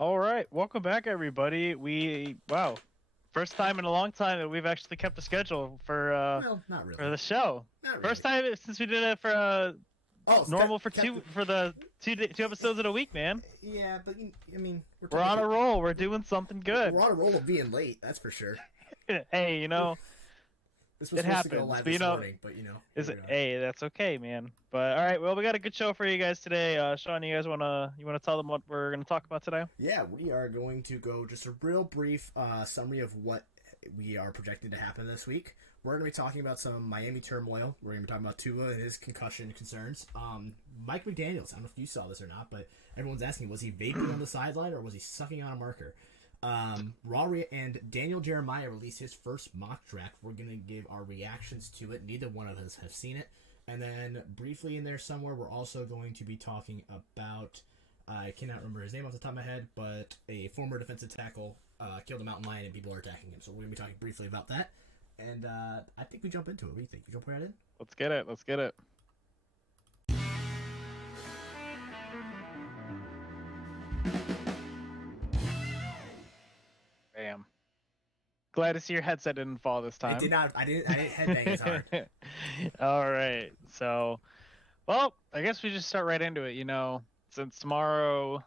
All right, welcome back, everybody. Wow, first time in a long time that we've actually kept a schedule Well, not for really. the show. Not First really. time since we did it for Oh, normal for the two episodes in a week, man. yeah, but I mean, We're on a roll. We're doing something we're good. on a roll of being late. That's for sure. Hey, This was it supposed to go happens. live But this morning, but here is we it? are. Hey, that's okay, man. But all right, well, we got a good show for you guys today. Sean, you wanna tell them what we're gonna talk about today? Yeah, we are going to go just a real brief summary of what we are projecting to happen this week. We're going to be talking about some Miami turmoil. We're going to be talking about Tua and his concussion concerns. Mike McDaniel, I don't know if you saw this or not, but everyone's asking, was he vaping on the sideline or was he sucking on a marker? And Daniel Jeremiah released his first mock draft. We're going to give our reactions to it. Neither one of us have seen it. And then briefly in there somewhere, we're also going to be talking about, I cannot remember his name off the top of my head, but a former defensive tackle killed a mountain lion and people are attacking him. So we're going to be talking briefly about that. And I think we jump into it. What do you think? We jump right in? Let's get it. Let's get it. Bam. Glad to see your headset didn't fall this time. It did not. I didn't headbang as hard. All right. So, well, I guess we just start right into it. Since tomorrow,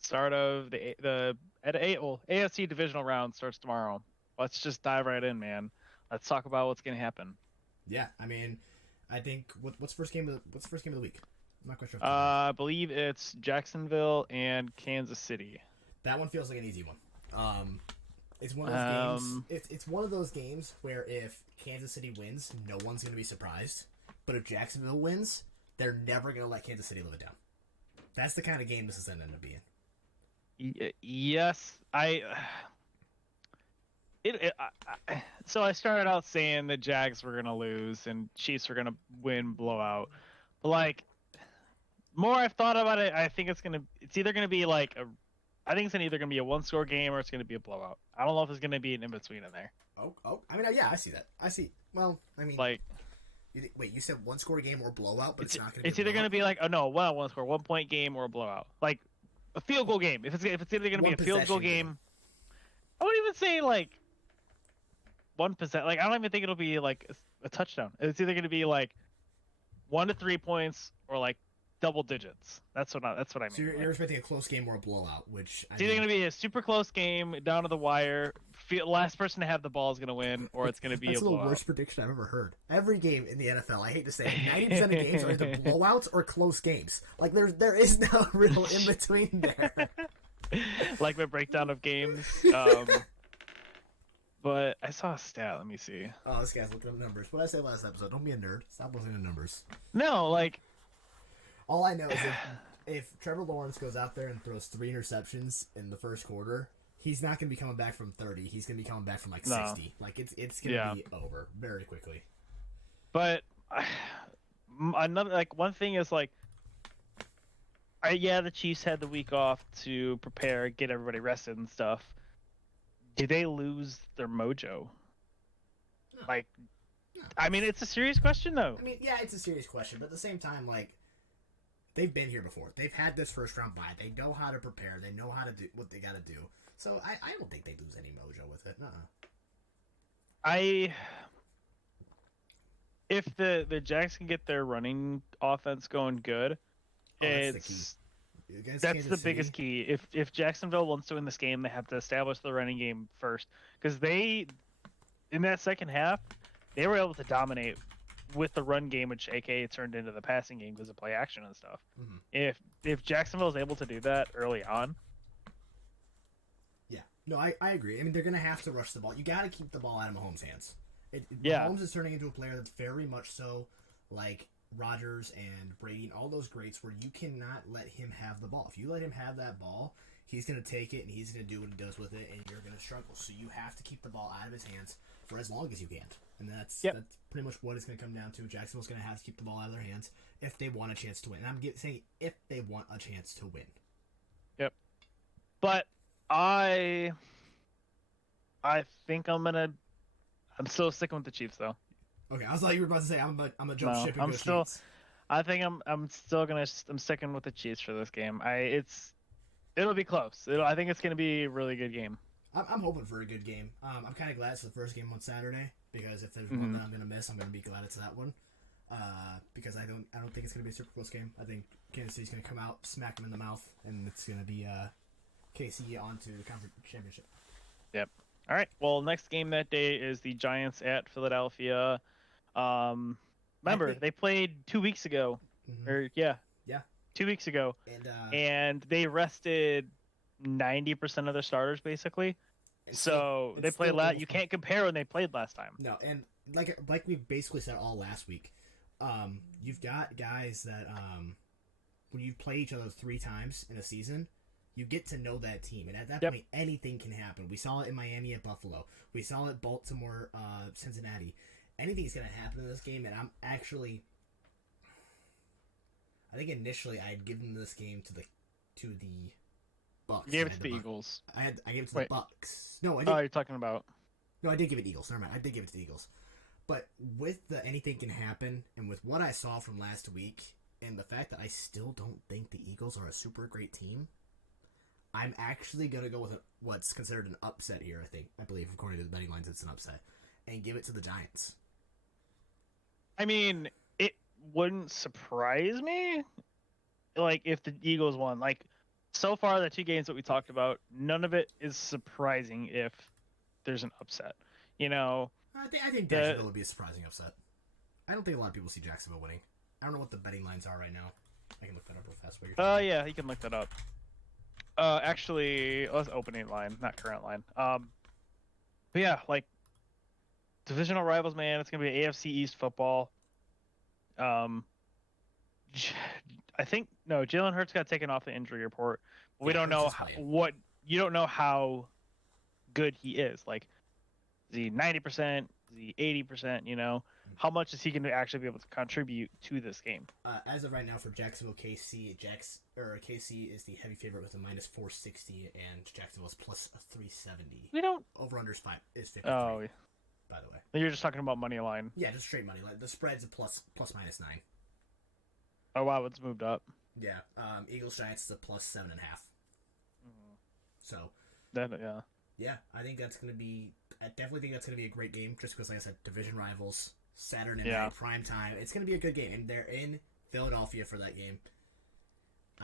start of AFC divisional round starts tomorrow. Let's just dive right in, man. Let's talk about what's gonna happen. Yeah, I mean, I think what's first game of the week? I'm not quite sure. I believe it's Jacksonville and Kansas City. That one feels like an easy one. It's one of those games. It's one of those games where if Kansas City wins, no one's going to be surprised. But if Jacksonville wins, they're never going to let Kansas City live it down. That's the kind of game this is going to end up being. Yes, so I started out saying the Jags were gonna lose and Chiefs were gonna win blowout, but like more I've thought about it, I think it's either gonna be I think it's either gonna be a one-score game or it's gonna be a blowout. I don't know if there's gonna be an in between in there. Oh, I mean, yeah, I see that. I see. Well, I mean, Like, wait, you said one score game or blowout, but it's not going to be. It's either gonna be like, oh no, well, one score, 1 point game or a blowout, like a field goal game. If it's either gonna be a field goal game, I wouldn't even say like 1%. Like I don't even think it'll be like a touchdown. It's either going to be like 1 to 3 points or like double digits. That's what I mean. So you're expecting a close game or a blowout, which it's either going to be a super close game down to the wire. Last person to have the ball is going to win, or it's going to be that's a the blowout. worst prediction I've ever heard. Every game in the NFL, I hate to say it, 90% of games are either blowouts or close games. Like there is no real in between there. Like my breakdown of games. But I saw a stat. Let me see. Oh, this guy's looking up numbers. What did I say last episode? Don't be a nerd. Stop listening to numbers. No, like all I know is if Trevor Lawrence goes out there and throws 3 interceptions in the first quarter, he's not going to be coming back from 30. He's going to be coming back from like 60. Like it's going to be over very quickly. But one thing is like, the Chiefs had the week off to prepare, get everybody rested and stuff. Do they lose their mojo? No. Like, no. I mean, it's a serious question, though. I mean, yeah, it's a serious question, but at the same time, like, they've been here before. They've had this first round bye. They know how to prepare. They know how to do what they got to do. So I don't think they lose any mojo with it. If the Jags can get their running offense going good, that's the biggest key. If Jacksonville wants to win this game, they have to establish the running game first, because in that second half, they were able to dominate with the run game, which AKA turned into the passing game because of play action and stuff. Mm-hmm. If Jacksonville is able to do that early on, yeah, no, I agree. I mean, they're gonna have to rush the ball. You got to keep the ball out of Mahomes' hands. Mahomes is turning into a player that's very much so like Rodgers and Brady and all those greats, where you cannot let him have the ball. If you let him have that ball, he's going to take it and he's going to do what he does with it, and you're going to struggle. So you have to keep the ball out of his hands for as long as you can. And that's pretty much what it's going to come down to. Jacksonville's going to have to keep the ball out of their hands if they want a chance to win. And I'm saying if they want a chance to win. Yep. But I think I'm still sticking with the Chiefs, though. Okay, I was like you were about to say I'm a jump ship and I think I'm sticking with the Chiefs for this game. It'll be close. I think it's going to be a really good game. I'm hoping for a good game. I'm kind of glad it's the first game on Saturday because if there's one Mm-hmm. that I'm gonna miss, I'm gonna be glad it's that one. Because I don't think it's gonna be a super close game. I think Kansas City's gonna come out, smack them in the mouth, and it's gonna be KC on to the conference championship. Yep. All right. Well, next game that day is the Giants at Philadelphia. Remember, they played 2 weeks ago. Mhm. Or, yeah, Yeah. 2 weeks ago. And And they rested 90% of their starters, basically. So they played last. You can't compare when they played last time. No, and like we basically said all last week, you've got guys that when you play each other 3 times in a season, you get to know that team, and at that point, anything can happen. We saw it in Miami at Buffalo. We saw it at Baltimore, Cincinnati. Anything's gonna happen in this game, and I think initially I had given this game to the Bucks. You gave it to the Eagles. I gave it to the Bucks. No, I Oh, didn't. you're talking about. No, I did give it Eagles. Never mind. I did give it to the Eagles. But with the anything can happen, and with what I saw from last week, and the fact that I still don't think the Eagles are a super great team, I'm actually gonna go with what's considered an upset here. I believe according to the betting lines, it's an upset, and give it to the Giants. I mean, it wouldn't surprise me, like if the Eagles won. Like so far, the 2 games that we talked about, none of it is surprising if there's an upset. You know, I think Jacksonville would be a surprising upset. I don't think a lot of people see Jacksonville winning. I don't know what the betting lines are right now. I can look that up real fast. Yeah, you can look that up. Actually, let's opening line, not current line. But yeah, like divisional rivals, man. It's gonna be AFC East football. I think no, Jalen Hurts got taken off the injury report. We don't know you don't know how good he is. Like, is he 90%? Is he 80%? You know, how much is he going to actually be able to contribute to this game? As of right now, for Jacksonville, KC is the heavy favorite with a minus 460, and Jacksonville is plus 370. We don't over under is 53. Oh, by the way, you're just talking about money line. Yeah, just straight money line. The spread's a plus minus 9. Oh wow, it's moved up. Yeah, Eagles Giants is a plus 7.5. So yeah, I think that's gonna be. I definitely think that's gonna be a great game, just because, like I said, division rivals, Saturday night, prime time. It's gonna be a good game, and they're in Philadelphia for that game.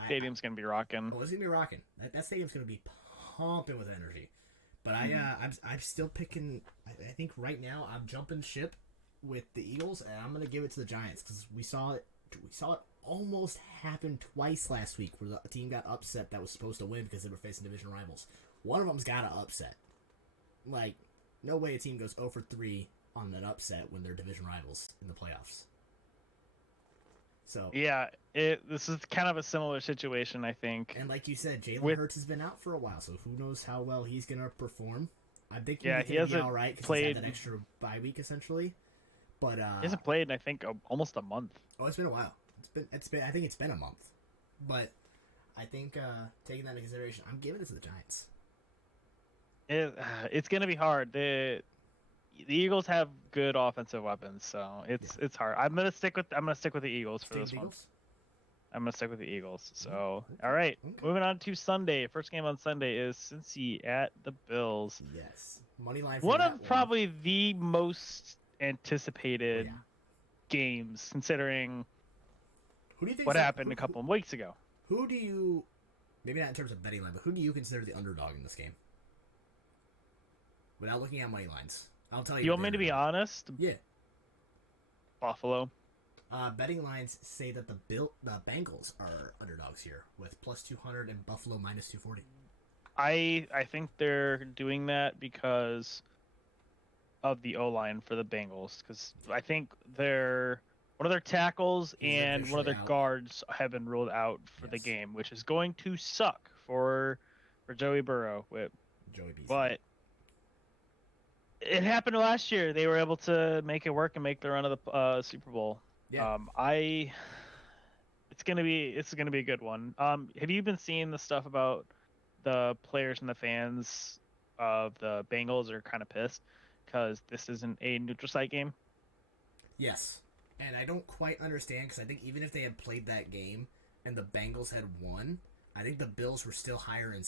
Stadium's gonna be rocking. Oh, it's gonna be rocking. That stadium's gonna be pumping with energy. But I'm still picking. I think right now I'm jumping ship with the Eagles, and I'm gonna give it to the Giants because we saw it almost happen twice last week, where the team got upset that was supposed to win because they were facing division rivals. One of them's got to upset. Like, no way a team goes 0 for 3 on an upset when they're division rivals in the playoffs. So yeah, this is kind of a similar situation, I think. And like you said, Jalen Hurts has been out for a while, so who knows how well he's gonna perform. I think he's gonna be all right because he's had that extra bye week essentially. But he hasn't played in, I think, almost a month. Oh, it's been a while. It's been. I think it's been a month. But I think taking that into consideration, I'm giving it to the Giants. It's gonna be hard. The Eagles have good offensive weapons, so it's hard. I'm gonna stick with the Eagles for this one. I'm gonna stick with the Eagles. So all right, moving on to Sunday. First game on Sunday is Cincy at the Bills. Yes, money line. One of probably the most anticipated games, considering what happened a couple of weeks ago. Who do you, maybe not in terms of betting line, but who do you consider the underdog in this game? Without looking at money lines, I'll tell you. You want me to be honest? Yeah. Buffalo. Betting lines say that the Bengals are underdogs here with plus 200 and Buffalo minus 240. I think they're doing that because of the O-line for the Bengals, because I think one of their tackles and one of their guards have been ruled out for the game, which is going to suck for Joey Burrow. But it happened last year. They were able to make it work and make the run of the Super Bowl. Yeah. It's gonna be a good one. Have you been seeing the stuff about the players and the fans of the Bengals are kind of pissed because this isn't a neutral site game? Yes, and I don't quite understand, because I think even if they had played that game and the Bengals had won, I think the Bills were still higher in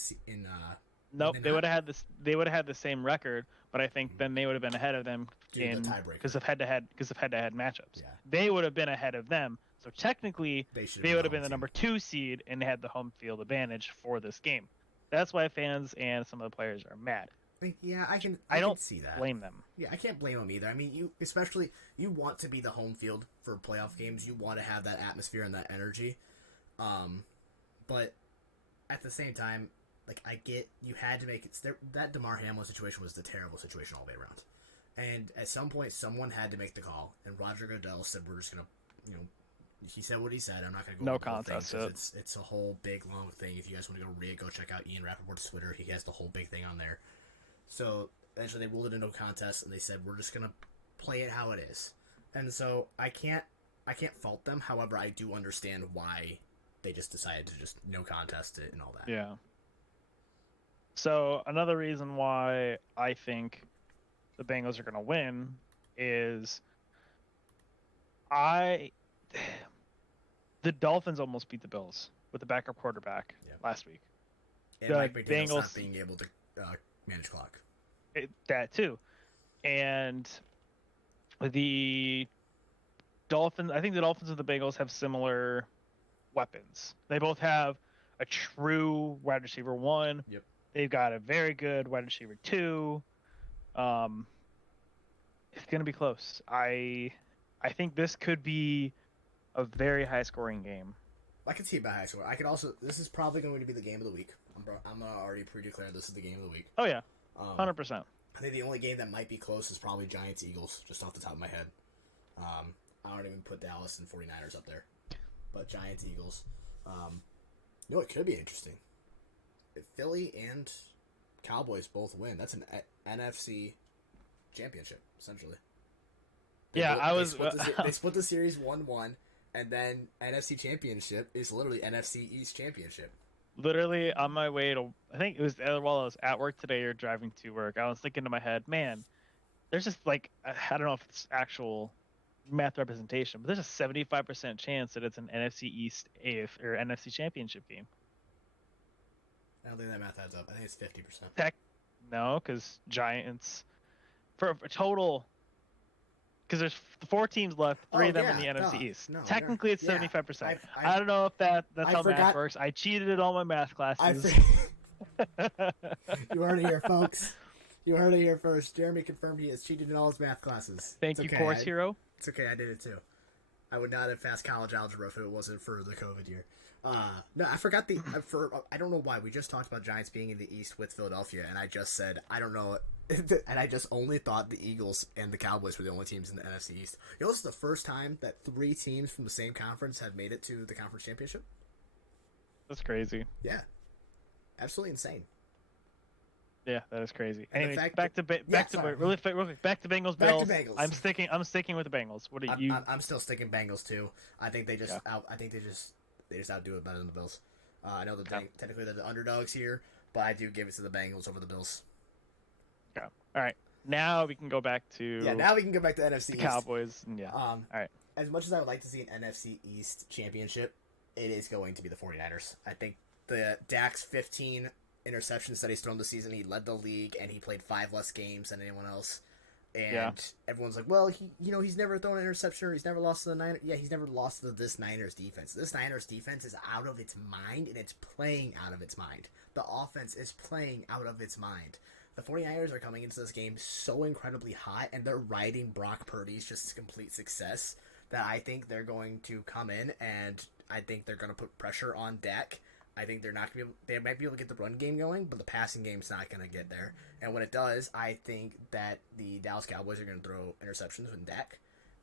Nope, they not? would have had this. They would have had the same record, but I think then they would have been ahead of them Do the in tiebreaker. because of head-to-head matchups. Yeah. They would have been ahead of them. So technically, they would have been the number 2 seed and had the home field advantage for this game. That's why fans and some of the players are mad. Yeah, I can don't see that. blame them. Yeah, I can't blame them either. I mean, you want to be the home field for playoff games. You want to have that atmosphere and that energy. But at the same time, like, I get you had to make it. That DeMar Hamlin situation was the terrible situation all the way around. And at some point, someone had to make the call, and Roger Goodell said, "We're just gonna, he said what he said. I'm not gonna go no over the whole contest. thing, 'cause it's a whole big long thing. If you guys want to go read it, go check out Ian Rappaport's Twitter. He has the whole big thing on there. So eventually they ruled it into a contest, and they said we're just gonna play it how it is. And so I can't fault them. However, I do understand why they just decided to just no contest it and all that. Yeah. So another reason why I think the Bengals are going to win is the Dolphins almost beat the Bills with the backup quarterback last week. And the Mike McDaniel's Bengals not being able to manage clock. That too, and the Dolphins. I think the Dolphins and the Bengals have similar weapons. They both have a true wide receiver 1. Yep. They've got a very good wide receiver 2. It's going to be close. I think this could be a very high scoring game. I can see it by high score. I could also. This is probably going to be the game of the week. I'm gonna already pre-declare this is the game of the week. Oh yeah, 100%. I think the only game that might be close is probably Giants Eagles, just off the top of my head. I don't even put Dallas and 49ers up there, but Giants Eagles. It could be interesting. If Philly and Cowboys both win, that's an NFC championship essentially. They split the series 1-1, and then NFC championship is literally NFC East championship. Literally on my way to, I think it was while I was at work today or driving to work, I was thinking to my head, man, there's just like, I don't know if it's actual math representation, but there's a 75% chance that it's an NFC East AF or NFC championship game. I don't think that math adds up. I think it's 50%. No, because Giants, for a total, because there's 4 teams left, 3 of them in the NFC East. No, technically, it's 75%. I don't know if that's how math works. I cheated in all my math classes. You heard it here, folks. You heard it here first. Jeremy confirmed he has cheated in all his math classes. Thank you, Course Hero. It's okay, I did it too. I would not have passed college algebra if it wasn't for the COVID year. No, I forgot I don't know why. We just talked about Giants being in the East with Philadelphia, and I just said, I don't know. And I just only thought the Eagles and the Cowboys were the only teams in the NFC East. This is the first time that 3 teams from the same conference have made it to the conference championship. That's crazy. Yeah. Absolutely insane. Yeah, that is crazy. And anyway, back to Bengals Bills. I'm sticking with the Bengals. What are you? I'm still sticking Bengals too. I think they just they just outdo it better than the Bills. I know that technically they're the underdogs here, but I do give it to the Bengals over the Bills. Yeah. All right. Now we can go back to NFC East. Cowboys. Yeah. All right. As much as I would like to see an NFC East championship, it is going to be the 49ers. I think the Dak's 15 interceptions that he's thrown this season, he led the league, and he played 5 less games than anyone else. And everyone's like, well, he's never thrown an interception, or he's never lost to the Niners. Yeah, he's never lost to this Niners defense. This Niners defense is out of its mind, and it's playing out of its mind. The offense is playing out of its mind. The 49ers are coming into this game so incredibly hot, and they're riding Brock Purdy's just complete success that I think they're going to come in, and I think they're going to put pressure on Dak. I think they're not going to be able, they might be able to get the run game going, but the passing game's not going to get there. And when it does, I think that the Dallas Cowboys are going to throw interceptions with Dak,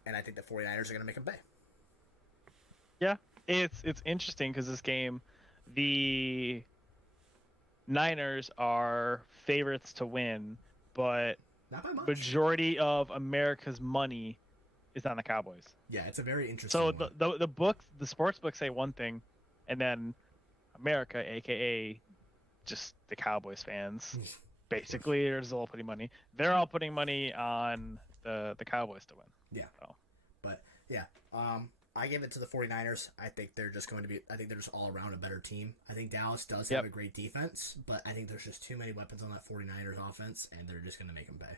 and I think the 49ers are going to make them pay. Yeah, it's interesting because this game, the Niners are favorites to win, but not by much. Majority of America's money is on the Cowboys. Yeah, it's a very interesting So one. the sports books say one thing, and then America, aka just the Cowboys fans, basically are all putting money. They're all putting money on the Cowboys to win. Yeah. So. But yeah, I give it to the 49ers. I think they're just going to be. I think they're just all around a better team. I think Dallas does have Yep. a great defense, but I think there's just too many weapons on that 49ers offense, and they're just going to make them pay.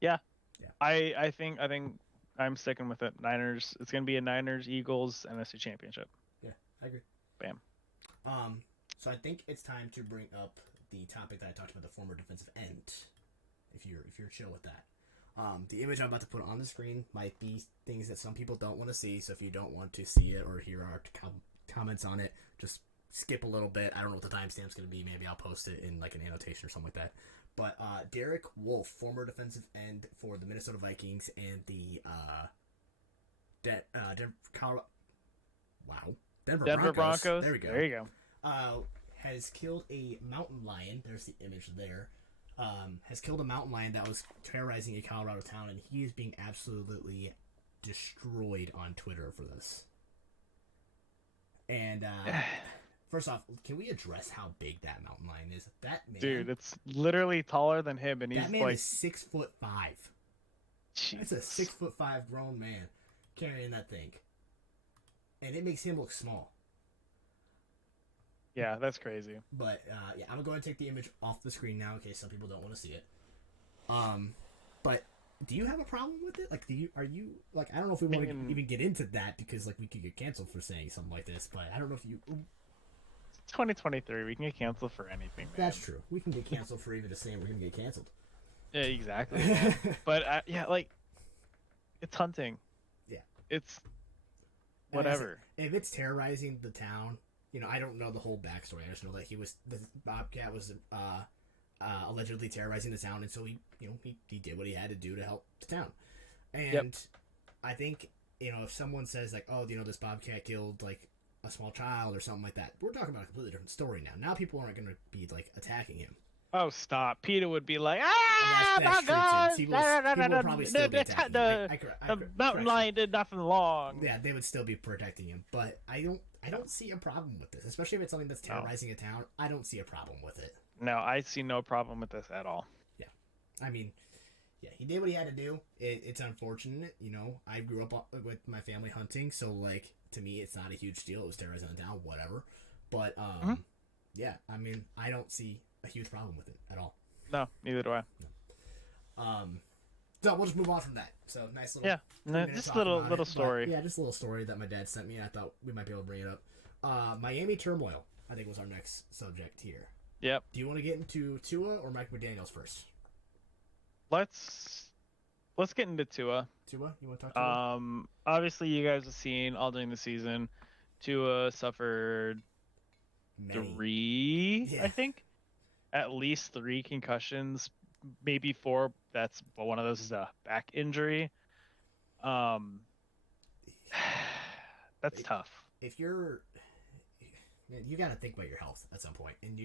Yeah. Yeah. I think I'm sticking with it. Niners. It's gonna be a Niners Eagles NFC Championship. Yeah, I agree. Bam. So I think it's time to bring up the topic that I talked about, the former defensive end. If you're chill with that. The image I'm about to put on the screen might be things that some people don't want to see, so if you don't want to see it or hear our comments on it, just skip a little bit. I don't know what the timestamp's going to be. Maybe I'll post it in like an annotation or something like that. But Derek Wolfe, former defensive end for the Minnesota Vikings and the Denver Broncos. There we go. There you go. Has killed a mountain lion. There's the image there. Has killed a mountain lion that was terrorizing a Colorado town, and he is being absolutely destroyed on Twitter for this. And first off, can we address how big that mountain lion is? That man, Dude, it's literally taller than him, and he's that man like is 6'5". That's a 6'5" grown man carrying that thing, and it makes him look small. Yeah, that's crazy. But yeah, I'm gonna go ahead and take the image off the screen now in case some people don't want to see it. But do you have a problem with it? Like, are you like? I don't know if we want to even get into that because like we could get canceled for saying something like this. But I don't know if you. It's 2023. We can get canceled for anything, man. That's true. We can get canceled for even just saying we're gonna get canceled. Yeah, exactly. But yeah, like it's hunting. Yeah. It's whatever. If it's terrorizing the town. You know, I don't know the whole backstory. I just know that the Bobcat was allegedly terrorizing the town, and so he did what he had to do to help the town. And I think if someone says like, oh, this Bobcat killed like a small child or something like that, we're talking about a completely different story now. Now people aren't going to be like attacking him. Oh, stop! Peter would be like, that's my God! People will probably still be attacking him. The mountain lion did nothing wrong. Yeah, they would still be protecting him, but I don't see a problem with this, especially if it's something that's terrorizing a town. I don't see a problem with it. No, I see no problem with this at all. Yeah, I mean, yeah, he did what he had to do. It's unfortunate, I grew up with my family hunting, so like to me, it's not a huge deal. It was terrorizing the town, whatever. But yeah, I mean, I don't see a huge problem with it at all. No, neither do I. No. So we'll just move on from that. So nice little just a little story. Yeah, just a little story that my dad sent me. I thought we might be able to bring it up. Miami Turmoil, I think was our next subject here. Yep. Do you want to get into Tua or Mike McDaniel's first? Let's get into Tua. Tua, you want to talk to him? Obviously you guys have seen all during the season, Tua suffered three, I think, at least 3 concussions, maybe 4. But one of those is a back injury. That's tough. If you're, man, you got to think about your health at some point. And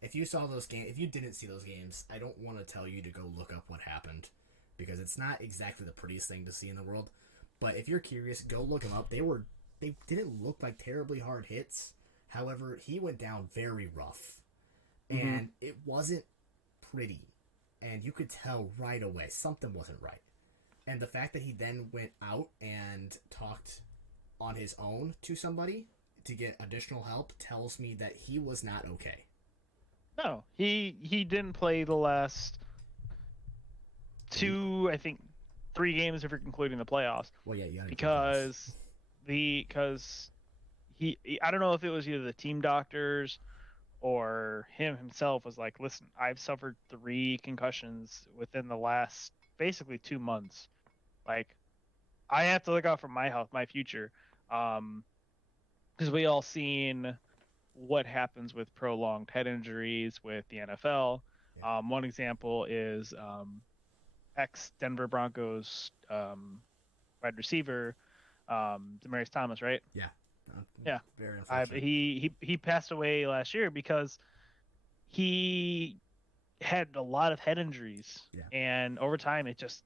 if you saw those games, if you didn't see those games, I don't want to tell you to go look up what happened because it's not exactly the prettiest thing to see in the world. But if you're curious, go look them up. They didn't look like terribly hard hits. However, he went down very rough, and it wasn't pretty. And you could tell right away something wasn't right. And the fact that he then went out and talked on his own to somebody to get additional help tells me that he was not okay. No, he didn't play the last 2, I think 3 games if you're concluding the playoffs. Well, yeah, because he I don't know if it was either the team doctors or him himself was like, listen, I've suffered 3 concussions within the last basically 2 months. Like, I have to look out for my health, my future. Because we all seen what happens with prolonged head injuries with the NFL. Yeah. One example is ex-Denver Broncos wide receiver, Demaryius Thomas, right? Yeah. Yeah. Very unfortunate. He passed away last year because he had a lot of head injuries, and over time it just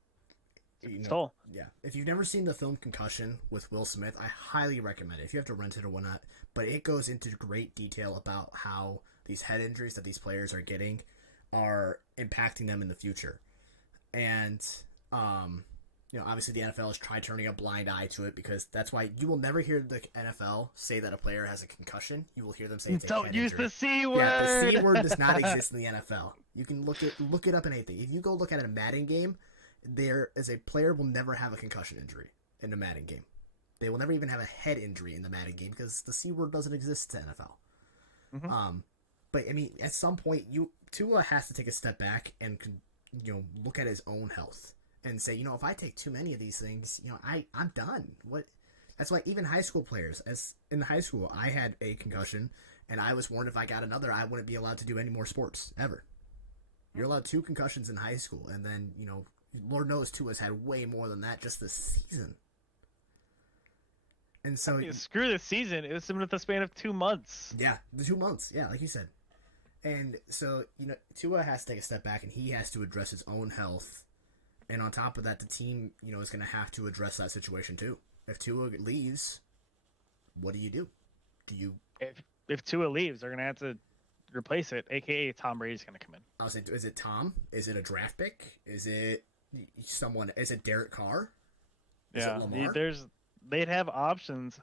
stole. Yeah. If you've never seen the film Concussion with Will Smith, I highly recommend it. If you have to rent it or whatnot, but it goes into great detail about how these head injuries that these players are getting are impacting them in the future, and obviously the NFL has tried turning a blind eye to it because that's why you will never hear the NFL say that a player has a concussion. You will hear them say it's a Don't head use injury. the C word. Yeah, the C word does not exist in the NFL. You can look it up in anything. If you go look at a Madden game, there is a player will never have a concussion injury in a Madden game. They will never even have a head injury in the Madden game because the C word doesn't exist in the NFL. Mm-hmm. But I mean, at some point, Tua has to take a step back and look at his own health and say, if I take too many of these things, I'm done. What? That's why even high school players, as in high school, I had a concussion, and I was warned if I got another, I wouldn't be allowed to do any more sports ever. You're allowed 2 concussions in high school, and then Lord knows Tua's had way more than that just this season. And so screw this season. It was within the span of 2 months. Yeah, the 2 months. Yeah, like you said. And so, Tua has to take a step back and he has to address his own health. And on top of that, the team, is going to have to address that situation too. If Tua leaves, what do you do? If Tua leaves, they're going to have to replace it, aka Tom Brady's going to come in. I was saying, is it Tom? Is it a draft pick? Is it someone? Is it Derek Carr? Is it Lamar? They'd have options.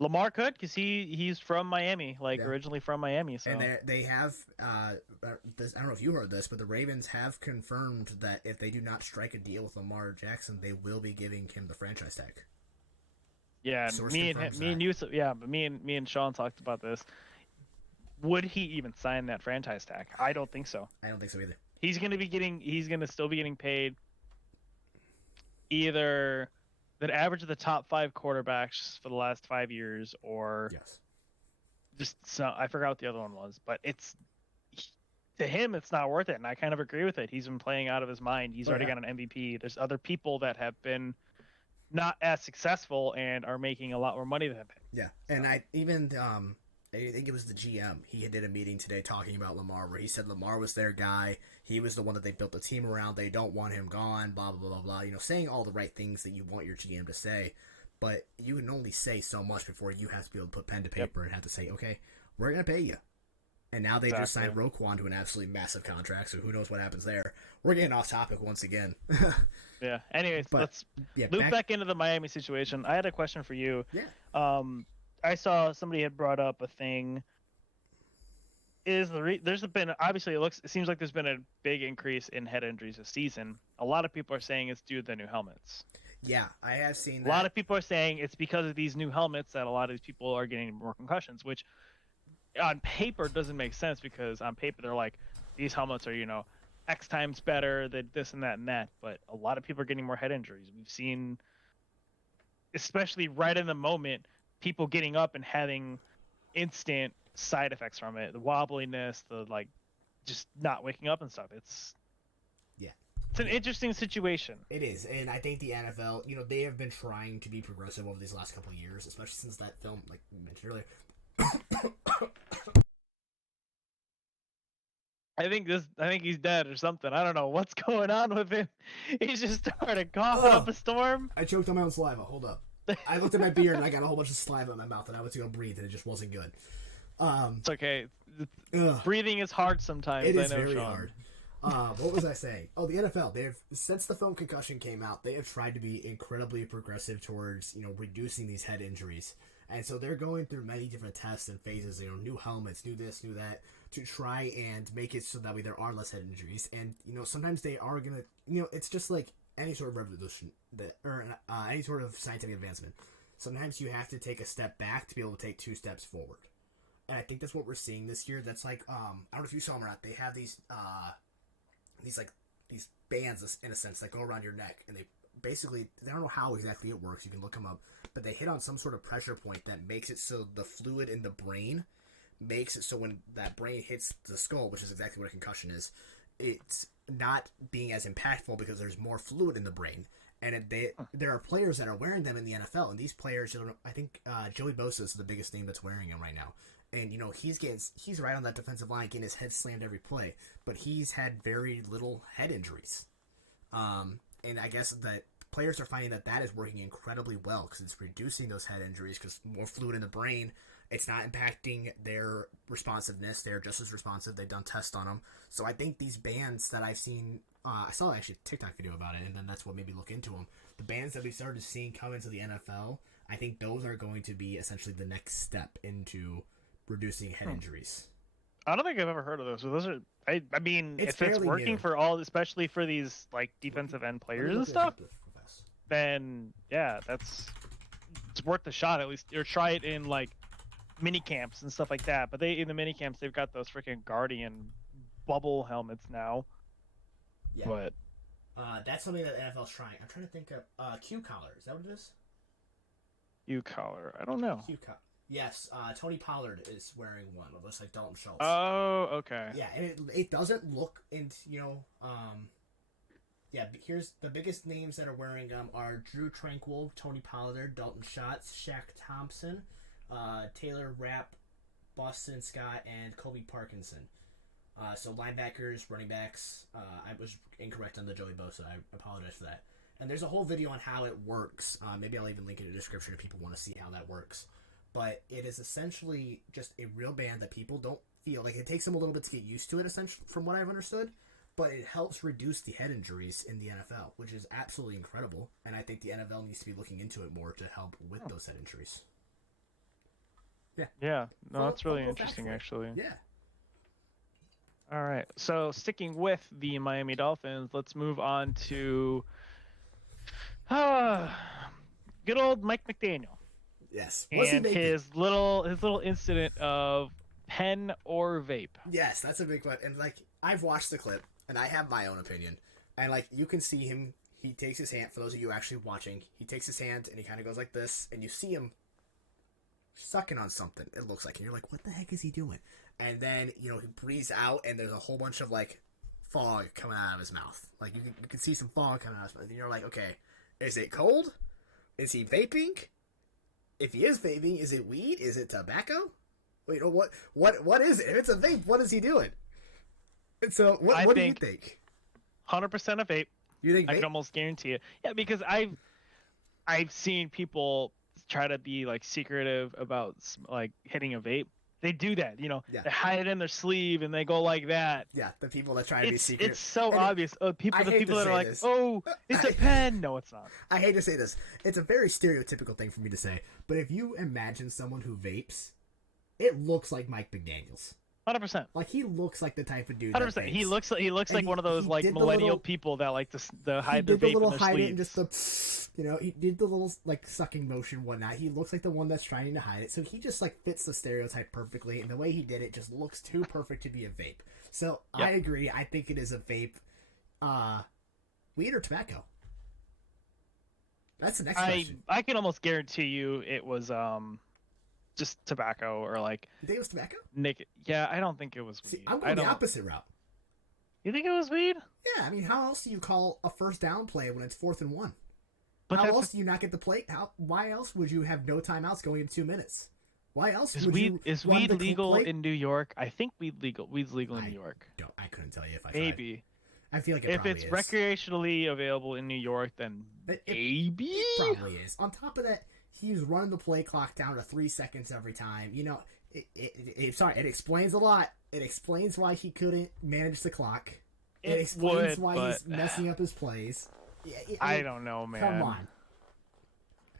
Lamar could, because he's from Miami, originally from Miami. So. And they have, I don't know if you heard this, but the Ravens have confirmed that if they do not strike a deal with Lamar Jackson, they will be giving him the franchise tag. Yeah, me and Shawn talked about this. Would he even sign that franchise tag? I don't think so. I don't think so either. He's going to still be getting paid either the average of the top 5 quarterbacks for the last 5 years, or I forgot what the other one was, but to him it's not worth it, and I kind of agree with it. He's been playing out of his mind. He's already got an MVP. There's other people that have been not as successful and are making a lot more money than him. Yeah, and I think it was the GM. He did a meeting today talking about Lamar, where he said Lamar was their guy. He was the one that they built the team around. They don't want him gone, blah, blah, blah, blah. Saying all the right things that you want your GM to say. But you can only say so much before you have to be able to put pen to paper and have to say, okay, we're going to pay you. And now they just signed Roquan to an absolutely massive contract, so who knows what happens there. We're getting off topic once again. Yeah. Anyways, let's loop back into the Miami situation. I had a question for you. Yeah. I saw somebody had brought up a thing. It seems like there's been a big increase in head injuries this season. A lot of people are saying it's due to the new helmets. Yeah, I have seen that. A lot of people are saying it's because of these new helmets that a lot of these people are getting more concussions, which on paper doesn't make sense, because on paper they're like, these helmets are, X times better than this and that and that. But a lot of people are getting more head injuries. We've seen, especially right in the moment, people getting up and having instant side effects from it, the wobbliness, the just not waking up and stuff. It's an interesting situation. It is, and I think the NFL, they have been trying to be progressive over these last couple of years, especially since that film, like you mentioned earlier. I think he's dead or something. I don't know what's going on with him. He's just started coughing up a storm. I choked on my own saliva. Hold up. I looked at my beard and I got a whole bunch of saliva in my mouth, and I was going to breathe, and it just wasn't good. It's okay. Breathing is hard sometimes. It is very hard. What was I saying? Oh, the NFL. Since the film Concussion came out, they have tried to be incredibly progressive towards reducing these head injuries, and so they're going through many different tests and phases. New helmets, new this, new that, to try and make it so that way there are less head injuries. And sometimes they are gonna. It's just like any sort of revolution or any sort of scientific advancement. Sometimes you have to take a step back to be able to take 2 steps forward. And I think that's what we're seeing this year. That's like, I don't know if you saw them or not. They have these bands, in a sense, that go around your neck. And I don't know how exactly it works. You can look them up. But they hit on some sort of pressure point that makes it so the fluid in the brain makes it so when that brain hits the skull, which is exactly what a concussion is, it's not being as impactful because there's more fluid in the brain. And there are players that are wearing them in the NFL, and these players, I think Joey Bosa is the biggest name that's wearing them right now. And he's right on that defensive line, getting his head slammed every play, but he's had very little head injuries. And I guess that players are finding that is working incredibly well because it's reducing those head injuries because more fluid in the brain It's not impacting their responsiveness. They're just as responsive. They've done tests on them. So I think these bands that I've seen, I saw actually a TikTok video about it, and then that's what made me look into them. The bands that we started seeing come into the NFL, I think those are going to be essentially the next step into reducing head injuries. I don't think I've ever heard of those. So those are, I mean, if it's fairly working new. for all, especially for these like defensive end players and stuff, then yeah, it's worth the shot at least, or try it in like mini camps and stuff like that. But in the mini camps they've got those freaking Guardian bubble helmets now. Yeah. But that's something that the NFL's trying. I'm trying to think of Q collar. Is that what it is? Q collar. I don't know. Q collar. Yes, Tony Pollard is wearing one. It looks like Dalton Schultz. Oh, okay. Yeah, and it doesn't look, and yeah. Here's the biggest names that are wearing them are Drew Tranquil, Tony Pollard, Dalton Schultz, Shaq Thompson, Taylor Rapp, Boston Scott, and Colby Parkinson. So linebackers, running backs. I was incorrect on the Joey Bosa. I apologize for that. And there's a whole video on how it works. Maybe I'll even link it in the description if people want to see how that works. But it is essentially just a real band that people don't feel like. It takes them a little bit to get used to it, essentially, from what I've understood. But it helps reduce the head injuries in the NFL, which is absolutely incredible. And I think the NFL needs to be looking into it more to help with those head injuries. Yeah. Yeah. No, that's really interesting, actually. Yeah. All right. So sticking with the Miami Dolphins, let's move on to good old Mike McDaniel. Yes. And his little incident of pen or vape. Yes, that's a big one. And like, I've watched the clip and I have my own opinion. And like, you can see him, he takes his hand, for those of you actually watching, he takes his hand and he kind of goes like this, and you see him sucking on something, it looks like, and you're like, what the heck is he doing? And then, he breathes out and there's a whole bunch of like fog coming out of his mouth. Like, you can see some fog coming out of his mouth. And you're like, okay, is it cold? Is he vaping? If he is vaping, is it weed? Is it tobacco? Wait, what is it? If it's a vape, what is he doing? And so, what do you think? 100% a vape. You think vape? I can almost guarantee it. Yeah, because I've seen people try to be like secretive about like hitting a vape. They do that, Yeah. They hide it in their sleeve and they go like that. Yeah, the people that try to be secret. It's so obvious. The people that are like, oh, it's a pen. No, it's not. I hate to say this. It's a very stereotypical thing for me to say. But if you imagine someone who vapes, it looks like Mike McDaniel's. 100%. Like, he looks like the type of dude 100%. that vapes. He looks like one of those like millennial people that like to hide their vape in their sleeves. And just he did the little like sucking motion, whatnot. He looks like the one that's trying to hide it. So he just like fits the stereotype perfectly, and the way he did it just looks too perfect to be a vape. So yep. I agree. I think it is a vape. Weed or tobacco? That's the next question. I can almost guarantee you it was just tobacco or like. You think it was tobacco? Yeah, I don't think it was weed. See, I'm going the opposite route. You think it was weed? Yeah, I mean, how else do you call a first down play when it's 4th and 1? But how else do you not get the play? Why else would you have no timeouts going into 2 minutes? Why else is would weed, you is weed legal in New York? I think weed's legal in New York. I couldn't tell you if I maybe. Tried. I feel like if it's recreationally available in New York, then maybe it probably is. On top of that, he's running the play clock down to 3 seconds every time. It explains a lot. It explains why he couldn't manage the clock. It explains why he's messing up his plays. I don't know, man. Come on.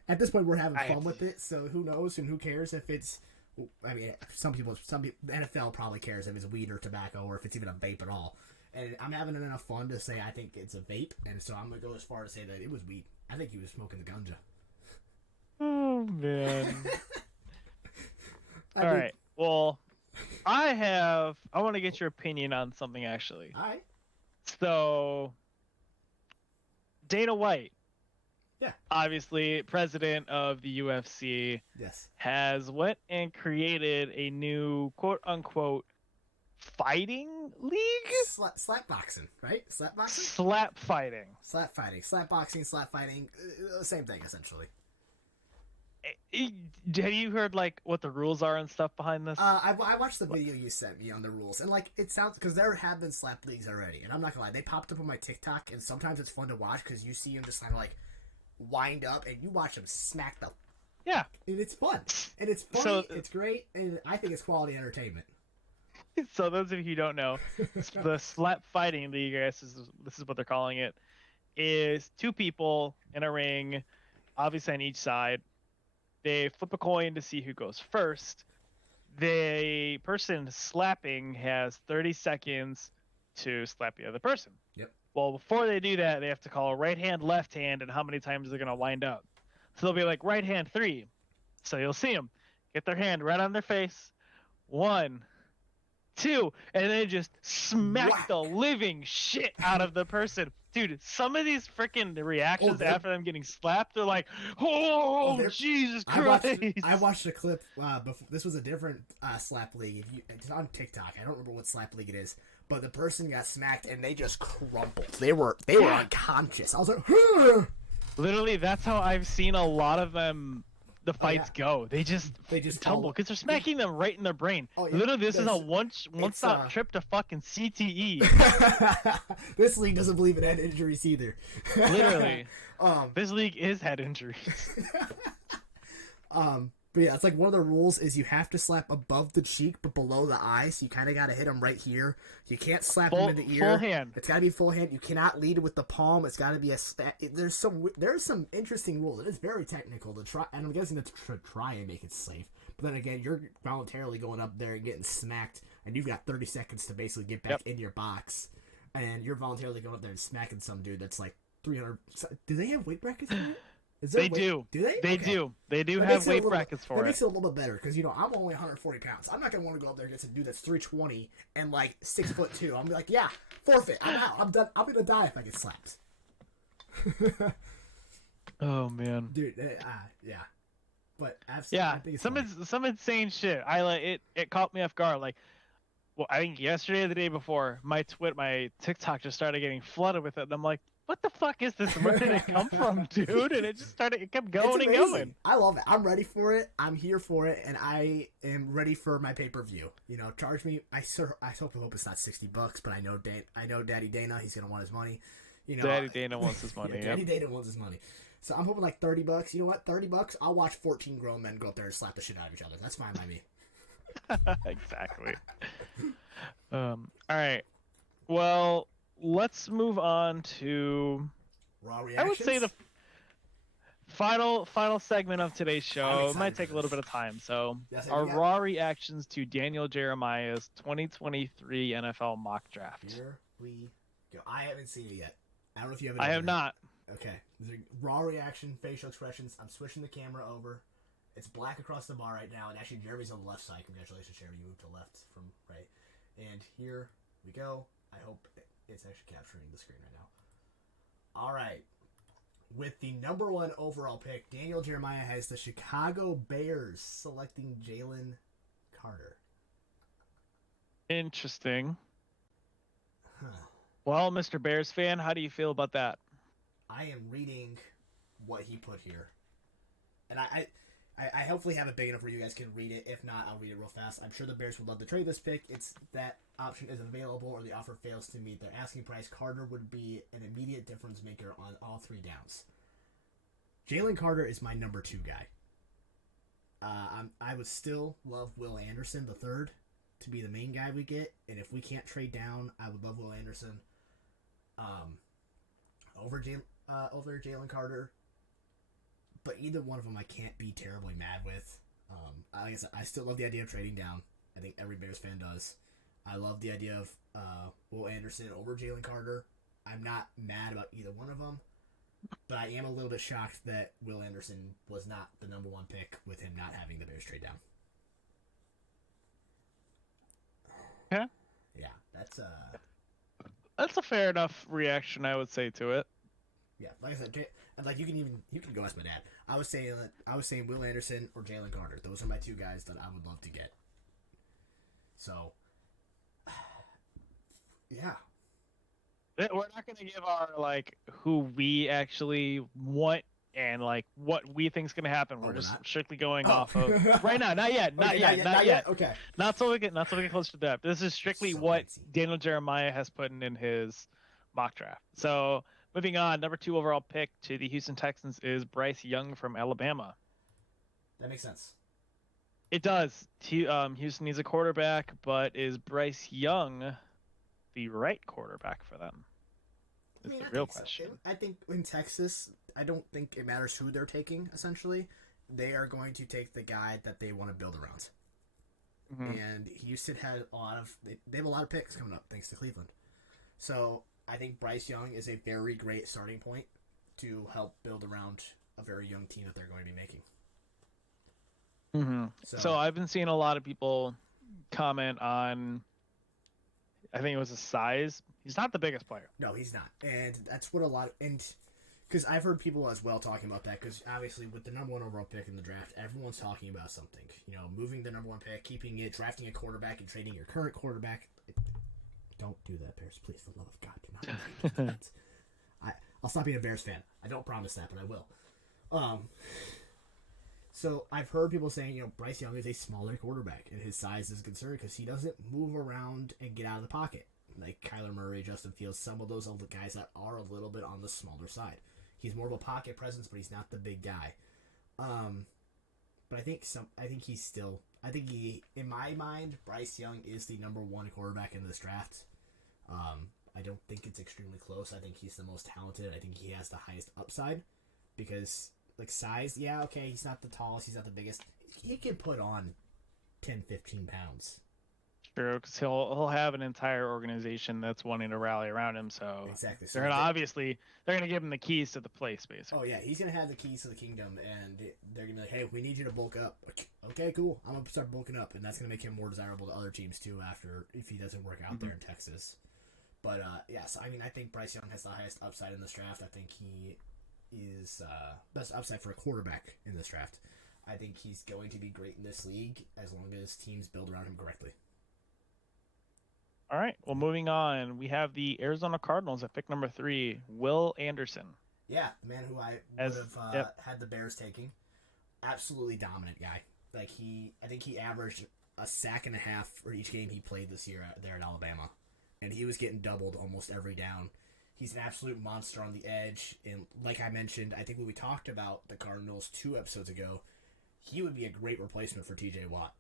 At this point, we're having fun with it, so who knows and who cares if it's... I mean, some people, the NFL probably cares if it's weed or tobacco or if it's even a vape at all. And I'm having enough fun to say I think it's a vape, and so I'm going to go as far as to say that it was weed. I think he was smoking the ganja. Oh, man. All right. Well, I want to get your opinion on something, actually. All right. So, Dana White, yeah, obviously president of the UFC, yes, has went and created a new quote unquote fighting league. Slap boxing, right? Slap boxing. Slap fighting. Slap fighting. Slap boxing. Slap fighting. Same thing essentially. Have you heard like what the rules are and stuff behind this? I watched the video you sent me on the rules, and like it sounds, because there have been slap leagues already, and I'm not gonna lie, they popped up on my TikTok, and sometimes it's fun to watch because you see them just kind of like wind up, and you watch them smack the Yeah. And it's fun. And it's funny. So, it's great. And I think it's quality entertainment. so those of you who don't know, the slap fighting league, I guess this is what they're calling it, is two people in a ring, obviously on each side. They flip a coin to see who goes first. The person slapping has 30 seconds to slap the other person. Yep. Well, before they do that, they have to call right hand, left hand, and how many times they're going to wind up. So they'll be like right hand 3. So you'll see them get their hand right on their face. 1, 2, and they just smack the living shit out of the person. Dude, some of these freaking reactions after them getting slapped, they're like, "Oh, Jesus Christ!" I watched a clip. Before, this was a different slap league. It's on TikTok. I don't remember what slap league it is, but the person got smacked and they just crumpled. They were unconscious. I was like, huh. Literally, that's how I've seen a lot of them. The fights go. They just tumble because they're smacking them right in their brain. Oh, yeah. Literally, this is a one-stop trip to fucking CTE. This league doesn't believe in head injuries either. Literally, this league is head injuries. But yeah, it's like one of the rules is you have to slap above the cheek but below the eye, so you kind of got to hit them right here. You can't slap them in the ear. Full hand. It's got to be full hand. You cannot lead with the palm. It's got to be a there's some interesting rules. It is very technical to try, and I'm guessing to try and make it safe. But then again, you're voluntarily going up there and getting smacked, and you've got 30 seconds to basically get back in your box, and you're voluntarily going up there and smacking some dude that's like 300. Do they have weight brackets in it? They do. Do they? They do. They do have weight brackets for it. That makes it a little bit better because I'm only 140 pounds. I'm not gonna want to go up there against a dude that's 320 and like 6'2". I'm gonna be like, yeah, forfeit. I'm out. I'm done. I'm gonna die if I get slapped. Oh man, dude. Yeah. But absolutely, I think it's some insane shit. It caught me off guard. Like, well, I think yesterday or the day before, my TikTok just started getting flooded with it, and I'm like, what the fuck is this? Where did it come from, dude? And it kept going and going. I love it. I'm ready for it. I'm here for it, and I am ready for my pay-per-view. Charge me. I hope it's not $60, but I know Daddy Dana. He's gonna want his money. Daddy Dana wants his money. Daddy Dana wants his money. So I'm hoping like $30. You know what? $30. I'll watch 14 grown men go up there and slap the shit out of each other. That's fine by me. Exactly. All right. Well, let's move on to Raw reactions. I would say the final segment of today's show. It might take a little bit of time. So our Raw reactions to Daniel Jeremiah's 2023 NFL mock draft. Here we go. I haven't seen it yet. I don't know if you have. I have not. Okay. Raw reaction, facial expressions. I'm switching the camera over. It's black across the bar right now, and actually Jeremy's on the left side. Congratulations, Jeremy. You moved to left from right. And here we go. I hope it's actually capturing the screen right now. All right. With the number 1 overall pick, Daniel Jeremiah has the Chicago Bears selecting Jalen Carter. Interesting. Huh. Well, Mr. Bears fan, how do you feel about that? I am reading what he put here. And I hopefully have it big enough where you guys can read it. If not, I'll read it real fast. I'm sure the Bears would love to trade this pick. It's that option is available or the offer fails to meet their asking price. Carter would be an immediate difference maker on all 3 downs. Jalen Carter is my number 2 guy. I would still love Will Anderson, the third, to be the main guy we get. And if we can't trade down, I would love Will Anderson over Jalen Carter. But either one of them I can't be terribly mad with. Like I said, I still love the idea of trading down. I think every Bears fan does. I love the idea of Will Anderson over Jalen Carter. I'm not mad about either one of them. But I am a little bit shocked that Will Anderson was not the number 1 pick with him not having the Bears trade down. Yeah. Yeah, that's a fair enough reaction, I would say, to it. Yeah, like I said, like you can go ask my dad. I was saying Will Anderson or Jalen Carter. Those are my 2 guys that I would love to get. So, yeah. We're not going to give our who we actually want and what we think is going to happen. We're just strictly going off of right now. Not yet. Not yet. Okay. Not so we get close to that. This is strictly what Daniel Jeremiah has put in his mock draft. So moving on, number 2 overall pick to the Houston Texans is Bryce Young from Alabama. That makes sense. It does. Houston needs a quarterback, but is Bryce Young the right quarterback for them? Is the real question. So. I think in Texas, I don't think it matters who they're taking, essentially. They are going to take the guy that they want to build around. Mm-hmm. And Houston had they have a lot of picks coming up thanks to Cleveland. So I think Bryce Young is a very great starting point to help build around a very young team that they're going to be making. Mm-hmm. So I've been seeing a lot of people comment on, I think it was his size. He's not the biggest player. No, he's not. And that's what because I've heard people as well talking about that, because obviously with the number one overall pick in the draft, everyone's talking about something. Moving the number one pick, keeping it, drafting a quarterback, and trading your current quarterback. Don't do that, Bears. Please, for the love of God, do not do that. I'll stop being a Bears fan. I don't promise that, but I will. So I've heard people saying, Bryce Young is a smaller quarterback, and his size is a concern because he doesn't move around and get out of the pocket. Like Kyler Murray, Justin Fields, some of those other guys that are a little bit on the smaller side. He's more of a pocket presence, but he's not the big guy. But I think in my mind, Bryce Young is the number one quarterback in this draft. I don't think it's extremely close. I think he's the most talented. I think he has the highest upside because, size, yeah, okay, he's not the tallest, he's not the biggest. He can put on 10, 15 pounds. True, because he'll have an entire organization that's wanting to rally around him. So exactly, so they're gonna give him the keys to the place, basically. Oh yeah, he's gonna have the keys to the kingdom, and they're gonna be like, "Hey, we need you to bulk up." Okay, cool. I'm gonna start bulking up, and that's gonna make him more desirable to other teams too. If he doesn't work out there in Texas, but yes, I mean, I think Bryce Young has the highest upside in this draft. I think he is best upside for a quarterback in this draft. I think he's going to be great in this league as long as teams build around him correctly. All right. Well, moving on, we have the Arizona Cardinals at pick number 3, Will Anderson. Yeah, the man who I would have had the Bears taking. Absolutely dominant guy. I think he averaged a sack and a half for each game he played this year there at Alabama, and he was getting doubled almost every down. He's an absolute monster on the edge, and like I mentioned, I think when we talked about the Cardinals 2 episodes ago, he would be a great replacement for T.J. Watt.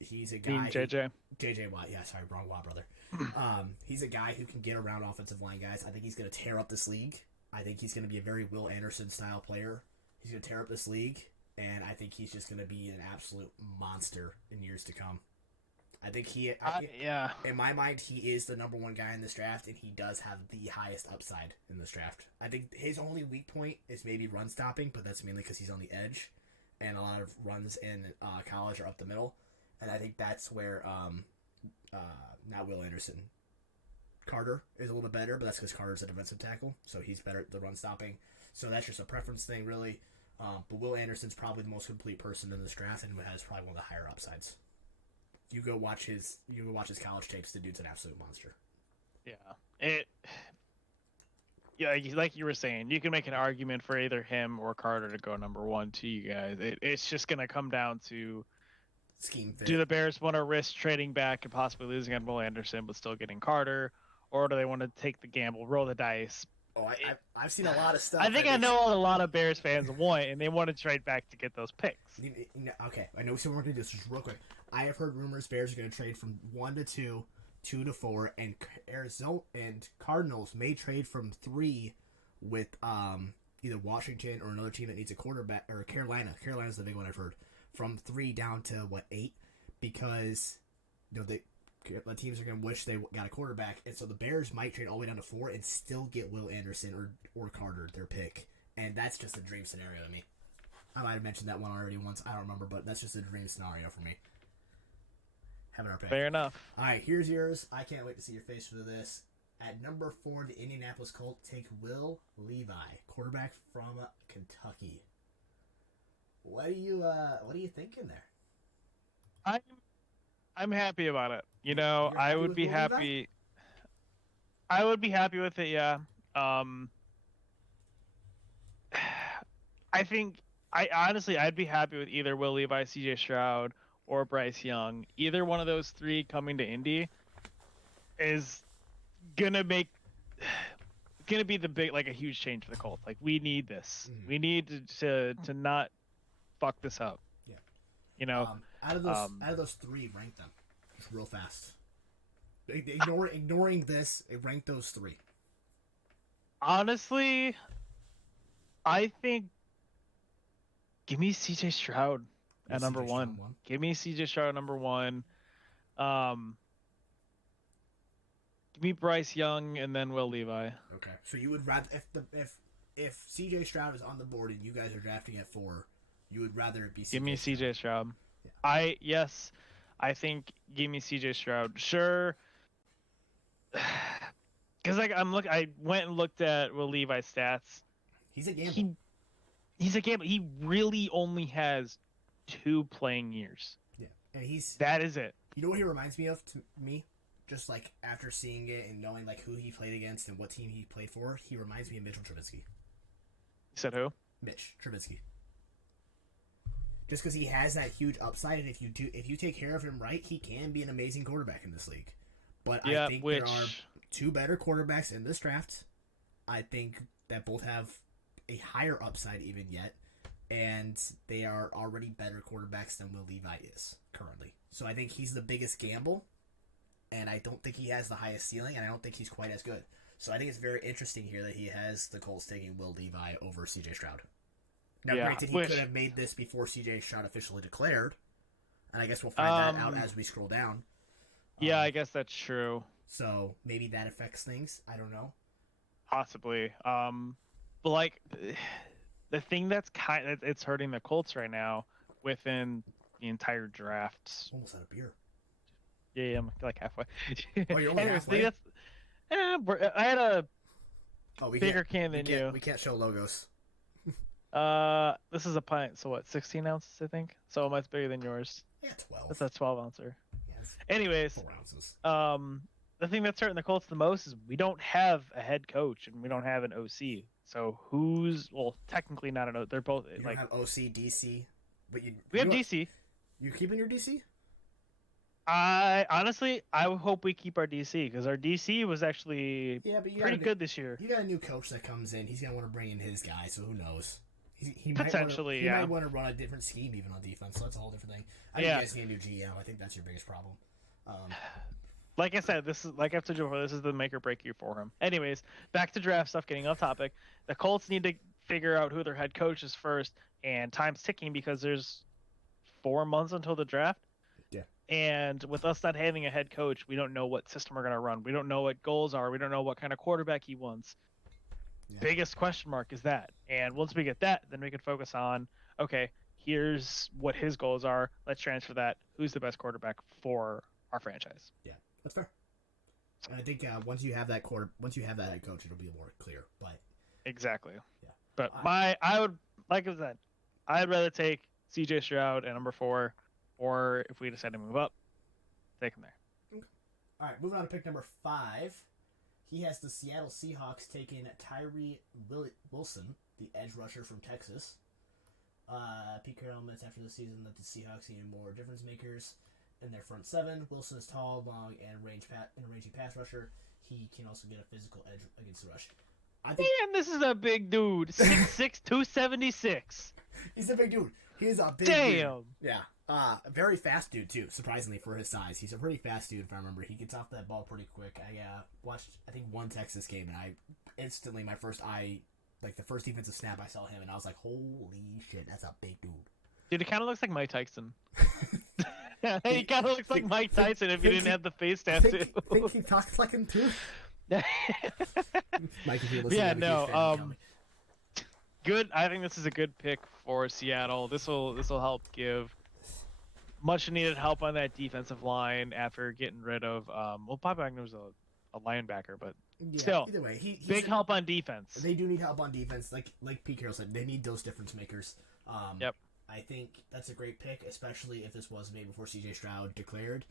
He's a guy. JJ Watt. Yeah, sorry, wrong Watt, brother. He's a guy who can get around offensive line guys. I think he's going to tear up this league. I think he's going to be a very Will Anderson style player. He's going to tear up this league, and I think he's just going to be an absolute monster in years to come. I think in my mind, he is the number one guy in this draft, and he does have the highest upside in this draft. I think his only weak point is maybe run stopping, but that's mainly because he's on the edge, and a lot of runs in college are up the middle. And I think that's where, not Will Anderson, Carter is a little bit better, but that's because Carter's a defensive tackle, so he's better at the run stopping. So that's just a preference thing, really. But Will Anderson's probably the most complete person in this draft, and has probably one of the higher upsides. You go watch his college tapes. The dude's an absolute monster. Yeah, like you were saying, you can make an argument for either him or Carter to go number 1 to you guys. It's just gonna come down to scheme fit. Do the Bears want to risk trading back and possibly losing on Will Anderson but still getting Carter, or do they want to take the gamble, roll the dice? Oh, I've seen a lot of stuff. I think I know what a lot of Bears fans want, and they want to trade back to get those picks. Okay, I know we still want to do this just real quick. I have heard rumors Bears are going to trade from 1 to 2, 2 to 4, and Arizona and Cardinals may trade from 3 with either Washington or another team that needs a quarterback, or Carolina. Carolina's the big one I've heard. From 3 down to 8, because the teams are going to wish they got a quarterback, and so the Bears might trade all the way down to 4 and still get Will Anderson or Carter, their pick, and that's just a dream scenario to me. I might have mentioned that one already once, I don't remember, but that's just a dream scenario for me. Having our pick. Fair enough. All right, here's yours. I can't wait to see your face for this. At number 4, the Indianapolis Colts take Will Levi, quarterback from Kentucky. What are you thinking there? I'm happy about it. I would be happy. I would be happy with it. Yeah. I think I'd be happy with either Will Levi, CJ Stroud, or Bryce Young. Either one of those 3 coming to Indy is gonna be the big, a huge change for the Colts. We need this. We need to not fuck this up. You know, Out of those three, rank them just real fast. Ignoring this, rank those three. honestly, I think give me CJ Stroud at number CJ Stroud one. Give me CJ Stroud at number one. Give me Bryce Young and then Will Levi. Okay, so you would rather if CJ Stroud is on the board and you guys are drafting at 4, you would rather it be CJ Give me Stroud. CJ Stroud. Yeah. I think give me CJ Stroud. Sure. Because I went and looked at Will Levi's stats. He's a gamble. He's a gamble. He really only has 2 playing years. Yeah, and that is it. You know what he reminds me of to me? Just like after seeing it and knowing like who he played against and what team he played for, he reminds me of Mitchell Trubisky. You said who? Mitch Trubisky. Just because he has that huge upside, and if you take care of him right, he can be an amazing quarterback in this league. But I think there are 2 better quarterbacks in this draft. I think that both have a higher upside even yet, and they are already better quarterbacks than Will Levi is currently. So I think he's the biggest gamble, and I don't think he has the highest ceiling, and I don't think he's quite as good. So I think it's very interesting here that he has the Colts taking Will Levi over CJ Stroud. Now, granted, he could have made this before CJ Stroud officially declared, and I guess we'll find that out as we scroll down. Yeah, I guess that's true. So maybe that affects things. I don't know. Possibly. But like the thing that's it's hurting the Colts right now within the entire draft. Almost out of beer. Yeah, I'm like halfway. Oh, you're only halfway? I had a bigger can than you. We can't show logos. This is a pint, so what, 16 ounces, I think? So much bigger than yours. Yeah, 12. That's a 12 ouncer. Yes. Anyways, 4 ounces. The thing that's hurting the Colts the most is we don't have a head coach and we don't have an OC. So technically not an OC. They're both you don't have OC, DC, but we have DC. You keeping your DC? I hope we keep our DC because our DC was actually pretty good this year. You got a new coach that comes in. He's gonna want to bring in his guy, so who knows? He Potentially, might want to run a different scheme even on defense. So that's a whole different thing. I think you guys need a new GM. I think that's your biggest problem. Like I said, this is like I've told you before. This is the make or break year for him. Anyways, back to draft stuff. Getting off topic. The Colts need to figure out who their head coach is first, and time's ticking because there's 4 months until the draft. Yeah. And with us not having a head coach, we don't know what system we're gonna run. We don't know what goals are. We don't know what kind of quarterback he wants. Yeah. Biggest question mark is that. And once we get that, then we can focus on, okay, here's what his goals are. Let's transfer that. Who's the best quarterback for our franchise? Yeah, that's fair. And I think once you have that head coach, it'll be more clear. But exactly. Yeah. But I would, like I said, I'd rather take CJ Stroud at number 4, or if we decide to move up, take him there. Okay. All right, moving on to pick number 5. He has the Seattle Seahawks taking Tyree Wilson, the edge rusher from Texas. Pete Carroll admits after the season that the Seahawks need more difference makers in their front 7. Wilson is tall, long, and ranging pass rusher. He can also get a physical edge against the rush. Man, this is a big dude. 6'6", 276. He's a big dude. He's a big dude. Yeah. Very fast dude, too, surprisingly, for his size. He's a pretty fast dude, if I remember. He gets off that ball pretty quick. I watched, I think, one Texas game, and I instantly, the first defensive snap, I saw him, and I was like, holy shit, that's a big dude. Dude, it kind of looks like Mike Tyson. He kind of looks like Mike Tyson if he didn't have the face tattoo. Think he talks like him, too? Mike, if you're listening, good. I think this is a good pick for Seattle. This will help give much needed help on that defensive line after getting rid of Bobby Wagner was a linebacker, but still, either way, big help on defense. They do need help on defense, like Pete Carroll said. They need those difference makers. Yep. I think that's a great pick, especially if this was made before CJ Stroud declared.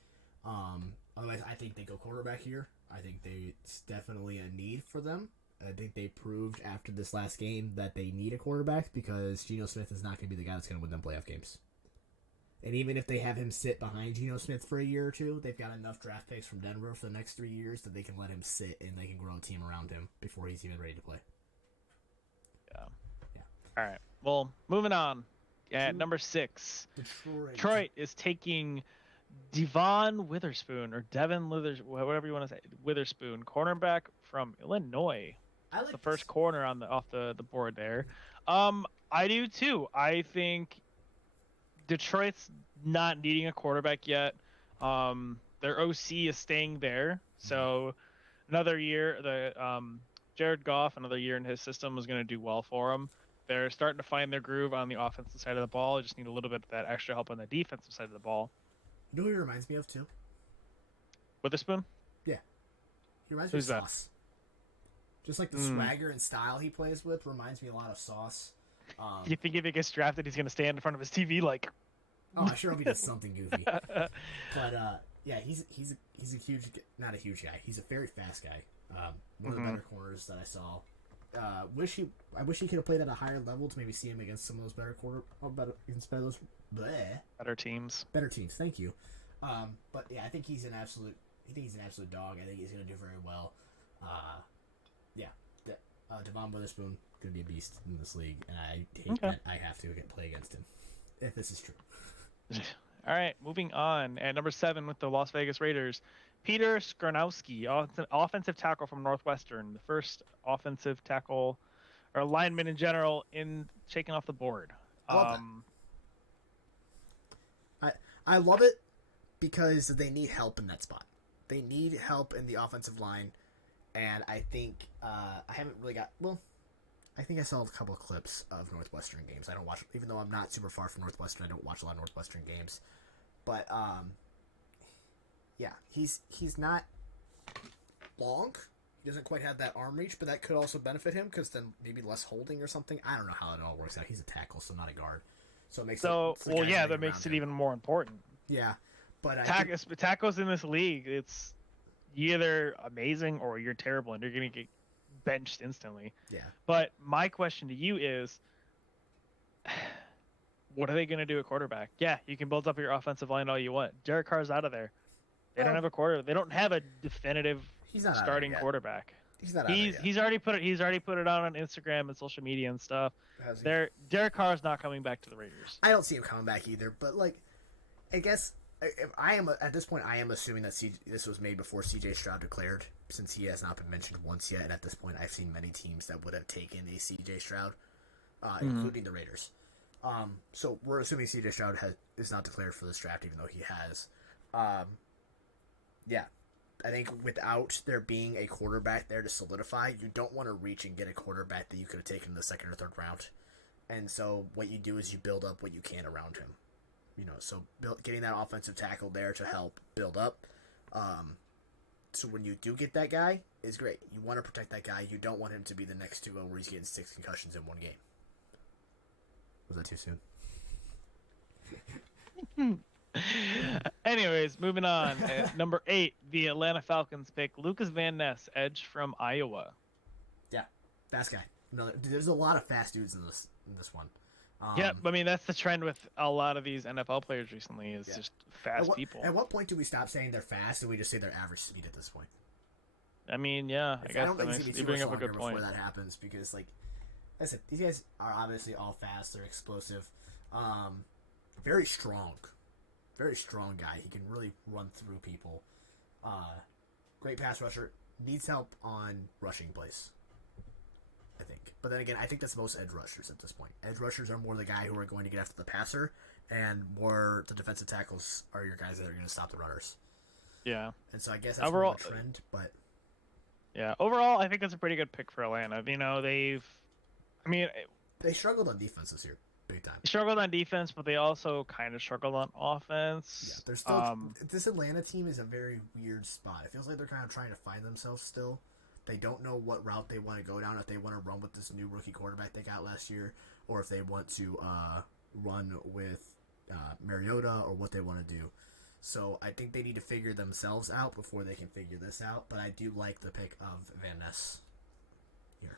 Otherwise, I think they go quarterback here. I think it's definitely a need for them. I think they proved after this last game that they need a quarterback because Geno Smith is not going to be the guy that's going to win them playoff games. And even if they have him sit behind Geno Smith for a year or two, they've got enough draft picks from Denver for the next 3 years that they can let him sit and they can grow a team around him before he's even ready to play. Yeah. All right. Well, moving on. At number 6, Detroit. Detroit is taking Devon Witherspoon, or Devin whatever you want to say, Witherspoon, cornerback from Illinois. I like The first this. corner on off the board there. I do too. I think Detroit's not needing a quarterback yet. Their OC is staying there, so another year, Jared Goff, another year in his system is going to do well for them. They're starting to find their groove on the offensive side of the ball. Just need a little bit of that extra help on the defensive side of the ball. You know who he reminds me of too? Witherspoon? Yeah, he reminds me Who's of that? Sauce. Just like the swagger and style he plays with reminds me a lot of Sauce. You think if he gets drafted, he's going to stand in front of his TV like? Oh, I'm sure he does something goofy. But yeah, he's a huge, not a huge guy. He's a very fast guy. One of the better corners that I saw. I wish he could have played at a higher level to maybe see him against some of those better Better teams. better teams. Thank you. But yeah, I think he's an absolute dog. I think he's gonna do very well. Yeah, Devon Witherspoon gonna be a beast in this league, and I hate that I have to play against him if this is true. All right, moving on. At number 7 with the Las Vegas Raiders, Peter Skornowski, offensive tackle from Northwestern, the first offensive tackle or lineman in general in shaking off the board. I love that. I love it because they need help in that spot. They need help in the offensive line, and I think I haven't really got I think I saw a couple of clips of Northwestern games. I don't watch, even though I'm not super far from Northwestern. I don't watch a lot of Northwestern games, but yeah, he's not long. He doesn't quite have that arm reach, but that could also benefit him because then maybe less holding or something. I don't know how it all works out. He's a tackle, so not a guard, so it makes that makes it even more important. Yeah, but tackles in this league, it's you're either amazing or you're terrible, and you're gonna get benched instantly. Yeah. But my question to you is, what are they going to do at quarterback? Yeah, you can build up your offensive line all you want. Derek Carr's out of there. They don't have a They don't have a definitive starting quarterback. He's not. He's already put it out on Instagram and social media and stuff. Derek Carr's not coming back to the Raiders. I don't see him coming back either. But I guess if I am at this point, I am assuming that this was made before C.J. Stroud declared, since he has not been mentioned once yet. And at this point, I've seen many teams that would have taken a C.J. Stroud, including the Raiders. So we're assuming C.J. Stroud is not declared for this draft, even though he has. Yeah, I think without there being a quarterback there to solidify, you don't want to reach and get a quarterback that you could have taken in the second or third round. And so what you do is you build up what you can around him. So getting that offensive tackle there to help build up. So when you do get that guy, is great. You want to protect that guy. You don't want him to be the next Tua where he's getting 6 concussions in one game. Was that too soon? Anyways, moving on. At number 8, the Atlanta Falcons pick Lucas Van Ness, edge from Iowa. Yeah, fast guy. There's a lot of fast dudes in this one. Yeah, I mean that's the trend with a lot of these NFL players recently is just fast people. At what point do we stop saying they're fast and we just say they're average speed at this point? I mean, yeah, I guess you bring up a good point. Before that happens, because like I said, these guys are obviously all fast. They're explosive, very strong guy. He can really run through people. Great pass rusher. Needs help on rushing plays, I think. But then again, I think that's most edge rushers at this point. Edge rushers are more the guy who are going to get after the passer, and more the defensive tackles are your guys that are going to stop the runners. Yeah. And so I guess that's overall, more of a trend, but... Yeah, overall, I think that's a pretty good pick for Atlanta. They struggled on defense this year, big time. They struggled on defense, but they also kind of struggled on offense. Yeah, they're still... this Atlanta team is a very weird spot. It feels like they're kind of trying to find themselves still. They don't know what route they want to go down, if they want to run with this new rookie quarterback they got last year, or if they want to run with Mariota, or what they want to do. So I think they need to figure themselves out before they can figure this out, but I do like the pick of Van Ness here.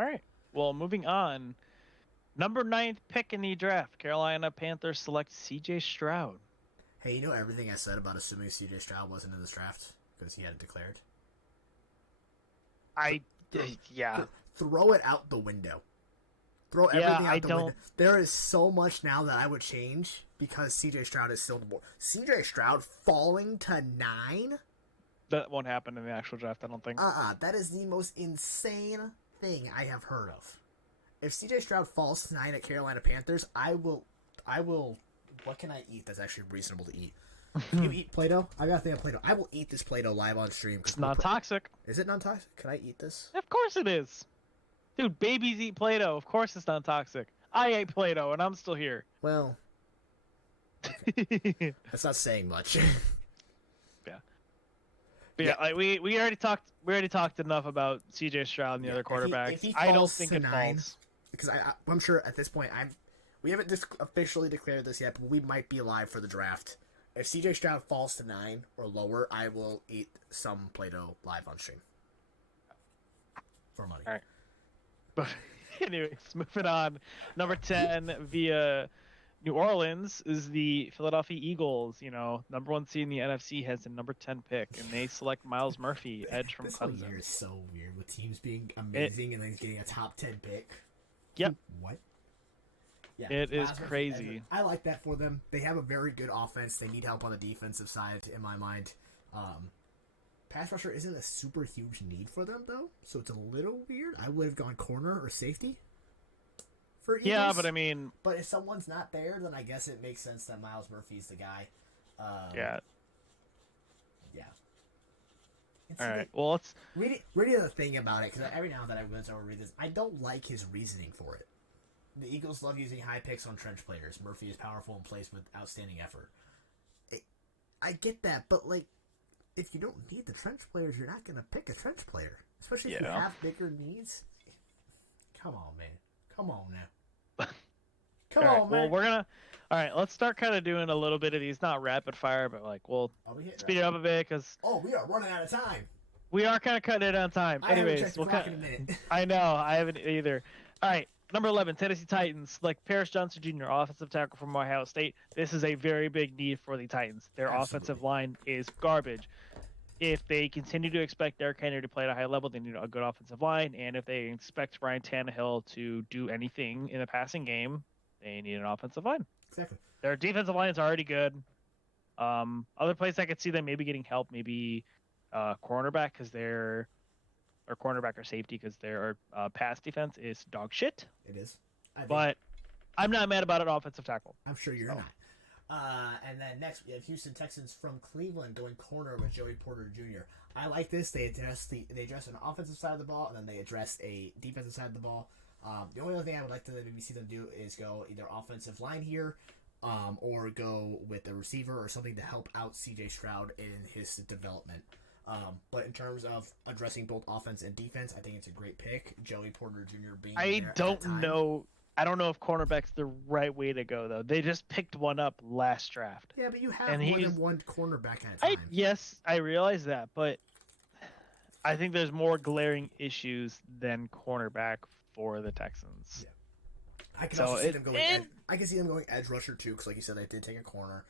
All right. Well, moving on. Number 9th pick in the draft, Carolina Panthers select C.J. Stroud. Hey, you know everything I said about assuming C.J. Stroud wasn't in this draft because he had it declared? Yeah. Throw it out the window. Throw Yeah, everything out I the don't. window. There is so much now that I would change because CJ Stroud is still the board. CJ Stroud falling to 9? That won't happen in the actual draft, I don't think. That is the most insane thing I have heard of. If CJ Stroud falls to 9 at Carolina Panthers, I will. What can I eat that's actually reasonable to eat? Can you eat Play-Doh? I gotta think of Play-Doh. I will eat this Play-Doh live on stream. It's non-toxic. Is it non-toxic? Can I eat this? Of course it is. Dude, babies eat Play-Doh. Of course it's non-toxic. I ate Play-Doh, and I'm still here. Well, okay. That's not saying much. But yeah, like we already talked enough about CJ Stroud and the other quarterbacks. If he I don't falls think to it 9, falls. because I'm sure at this point we haven't officially declared this yet, but we might be live for the draft. If CJ Stroud falls to 9 or lower, I will eat some Play-Doh live on stream for money. All right. But anyways, moving on. Number 10 via New Orleans is the Philadelphia Eagles. You know, number 1 seed in the NFC has the number 10 pick, and they select Miles Murphy, edge from This whole Clemson. year is so weird with teams being amazing and then getting a top 10 pick. Yep. What? Yeah, It is Miles Murphy, crazy. I like that for them. They have a very good offense. They need help on the defensive side, in my mind. Pass rusher isn't a super huge need for them, though, so it's a little weird. I would have gone corner or safety for Eagles. Yeah, but I mean... But if someone's not there, then I guess it makes sense that Miles Murphy's the guy. yeah. Yeah. All right. Well, let's... Read the thing about it, because every now and then I glance over and read this. I don't like his reasoning for it. The Eagles love using high picks on trench players. Murphy is powerful and plays with outstanding effort. I get that, but, like, if you don't need the trench players, you're not going to pick a trench player. Especially if you have bigger needs. Come on, man. Come on now. Come on, man. Well, we're going to... All right, let's start kind of doing a little bit of these, not rapid fire, but, like, we'll speed it up a bit, because... Oh, we are running out of time. We are kind of cutting it on time. Anyways, we'll cut in a minute. I know, I haven't either. All right, number 11, Tennessee Titans. Like Paris Johnson Jr., offensive tackle from Ohio State. This is a very big need for the Titans. Their offensive line is garbage. If they continue to expect Derrick Henry to play at a high level, they need a good offensive line. And if they expect Ryan Tannehill to do anything in the passing game, they need an offensive line. Exactly. Their defensive line is already good. Other places I could see them maybe getting help, maybe cornerback, because or cornerback or safety, because their pass defense is dog shit. It is. But I'm not mad about an offensive tackle. I'm sure you're not. And then next we have Houston Texans from Cleveland going corner with Joey Porter Jr. I like this. They address an offensive side of the ball, and then they address a defensive side of the ball. The only other thing I would like to maybe see them do is go either offensive line here, or go with a receiver or something to help out CJ Stroud in his development. But in terms of addressing both offense and defense, I think it's a great pick. Joey Porter Jr. being there at that time. I don't know if cornerback's the right way to go, though. They just picked one up last draft. Yeah, but you have more than one cornerback at a time. Yes, I realize that, but I think there's more glaring issues than cornerback for the Texans. Yeah. I can also see them going. I can see them going edge rusher too, because like you said, they did take a corner,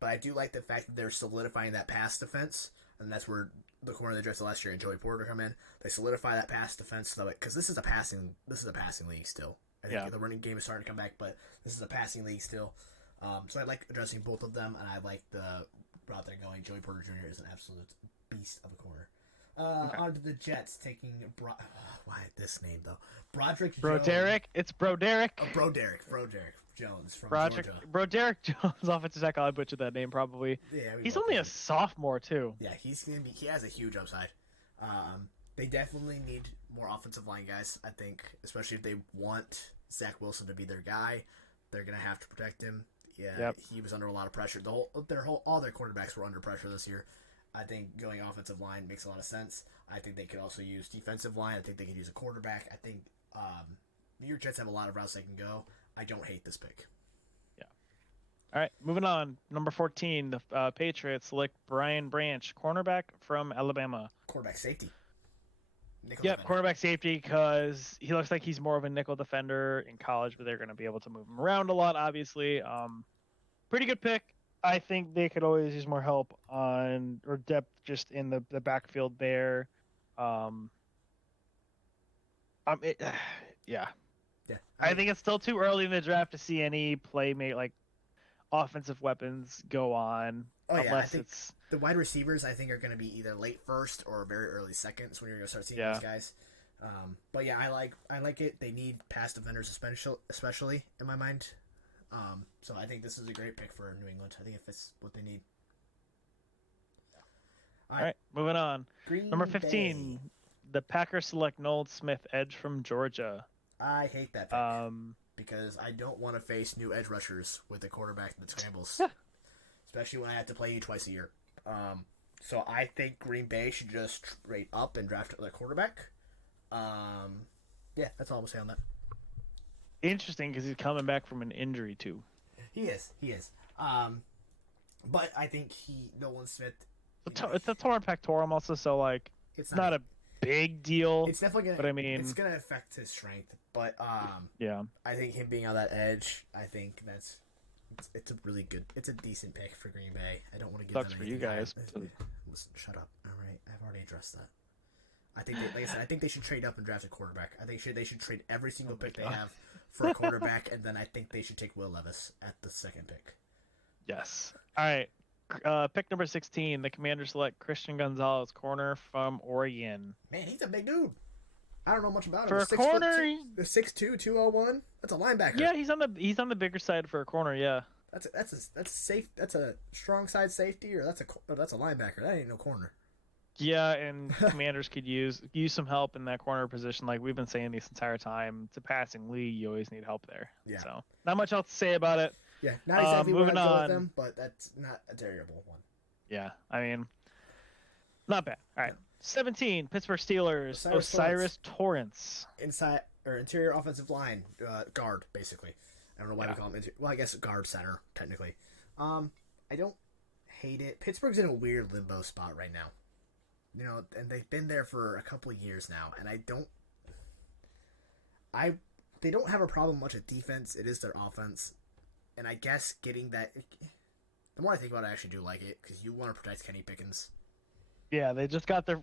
but I do like the fact that they're solidifying that pass defense, and that's where the corner they drafted last year and Joey Porter come in. They solidify that pass defense, so because this is a passing league still. I think the running game is starting to come back, but this is a passing league still. So I like addressing both of them, and I like the route they're going. Joey Porter Jr. is an absolute beast of a corner. On to the Jets, taking why this name though? Broderick Broderick. It's Broderick. Oh, Broderick Jones from Georgia. Broderick Jones, offensive tackle. I butchered that name probably. Yeah, he's only a sophomore too. Yeah, he has a huge upside. They definitely need more offensive line guys. I think, especially if they want Zach Wilson to be their guy, they're gonna have to protect him. Yeah, He was under a lot of pressure. All their quarterbacks were under pressure this year. I think going offensive line makes a lot of sense. I think they could also use defensive line. I think they could use a quarterback. I think New York Jets have a lot of routes they can go. I don't hate this pick. Yeah. All right, moving on. Number 14, the Patriots select Brian Branch, cornerback from Alabama. Quarterback safety. Quarterback safety, because he looks like he's more of a nickel defender in college, but they're going to be able to move him around a lot, obviously. Pretty good pick. I think they could always use more help or depth just in the backfield there. Yeah. Yeah, I think it's still too early in the draft to see any playmate like offensive weapons go on. Oh yeah, I unless think it's the wide receivers I think are going to be either late first or very early seconds when you're going to start seeing Yeah. those guys. But yeah, I like it. They need pass defenders, especially in my mind. So I think this is a great pick for New England. I think it fits what they need. All right, moving on. Green Number 15, Bay. the Packers select Noel Smith, edge from Georgia. I hate that pick because I don't want to face new edge rushers with a quarterback that scrambles, especially when I have to play you twice a year. So I think Green Bay should just trade up and draft a quarterback. Yeah, that's all I'm saying on that. Interesting because he's coming back from an injury too. He is. But I think Nolan Smith. It's a torn pectorum also, so like it's not a big deal. It's definitely gonna. But I mean, it's gonna affect his strength. But yeah, I think him being on that edge, I think it's a really good. It's a decent pick for Green Bay. I don't want to give sucks them for you guys. Listen, shut up. All right, I've already addressed that. I think, like I said, I think they should trade up and draft a quarterback. I think they should trade every single pick they have for a quarterback, and then I think they should take Will Levis at the second pick. Yes. All right. Pick number 16. The Commanders select Christian Gonzalez, corner from Oregon. Man, he's a big dude. I don't know much about him. For a corner, the 6'2", 201. That's a linebacker. Yeah, he's on the bigger side for a corner. Yeah. That's a strong side safety, or that's a linebacker. That ain't no corner. Yeah, and Commanders could use some help in that corner position, like we've been saying this entire time. It's a passing league; you always need help there. Yeah. So, not much else to say about it. Yeah, not exactly what I'd go with on. them, but that's not a terrible one. Yeah, I mean, not bad. All right, 17, Pittsburgh Steelers, Osiris Torrance. Interior offensive line, guard, basically. I don't know why we call him. Well, I guess guard center, technically. I don't hate it. Pittsburgh's in a weird limbo spot right now. And they've been there for a couple of years now, and they don't have a problem much at defense. It is their offense, and I guess getting that. The more I think about it, I actually do like it because you want to protect Kenny Pickens. Yeah, they just got their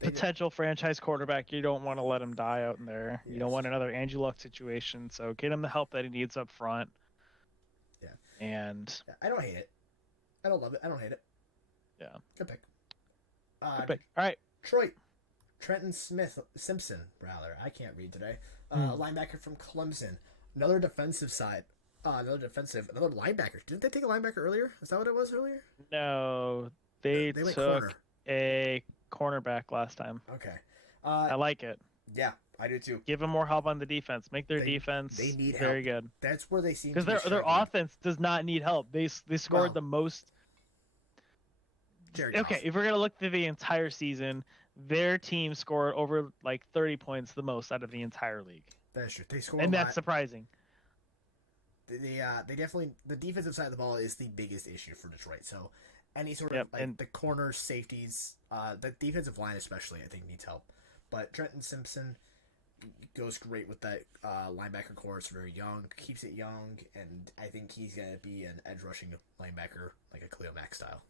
potential franchise quarterback. You don't want to let him die out in there. Yes. You don't want another Andrew Luck situation. So get him the help that he needs up front. Yeah, and I don't hate it. I don't love it. I don't hate it. Yeah, good pick. Good pick. All right, Detroit. Trenton Simpson, rather. I can't read today. Linebacker from Clemson. Another defensive side. Another linebacker. Didn't they take a linebacker earlier? Is that what it was earlier? No, they took corner. A cornerback last time. Okay. I like it. Yeah, I do too. Give them more help on the defense. Make their defense very good. That's where they seem to be their offense does not need help. They scored the most. Okay, if we're gonna look through the entire season, their team scored over like 30 points, the most out of the entire league. That's true. They scored, and that's surprising. They definitely, the defensive side of the ball is the biggest issue for Detroit. So any sort of the corners, safeties, the defensive line especially, I think needs help. But Trenton Simpson goes great with that linebacker core. It's very young, keeps it young, and I think he's gonna be an edge rushing linebacker like a Khalil Mack style.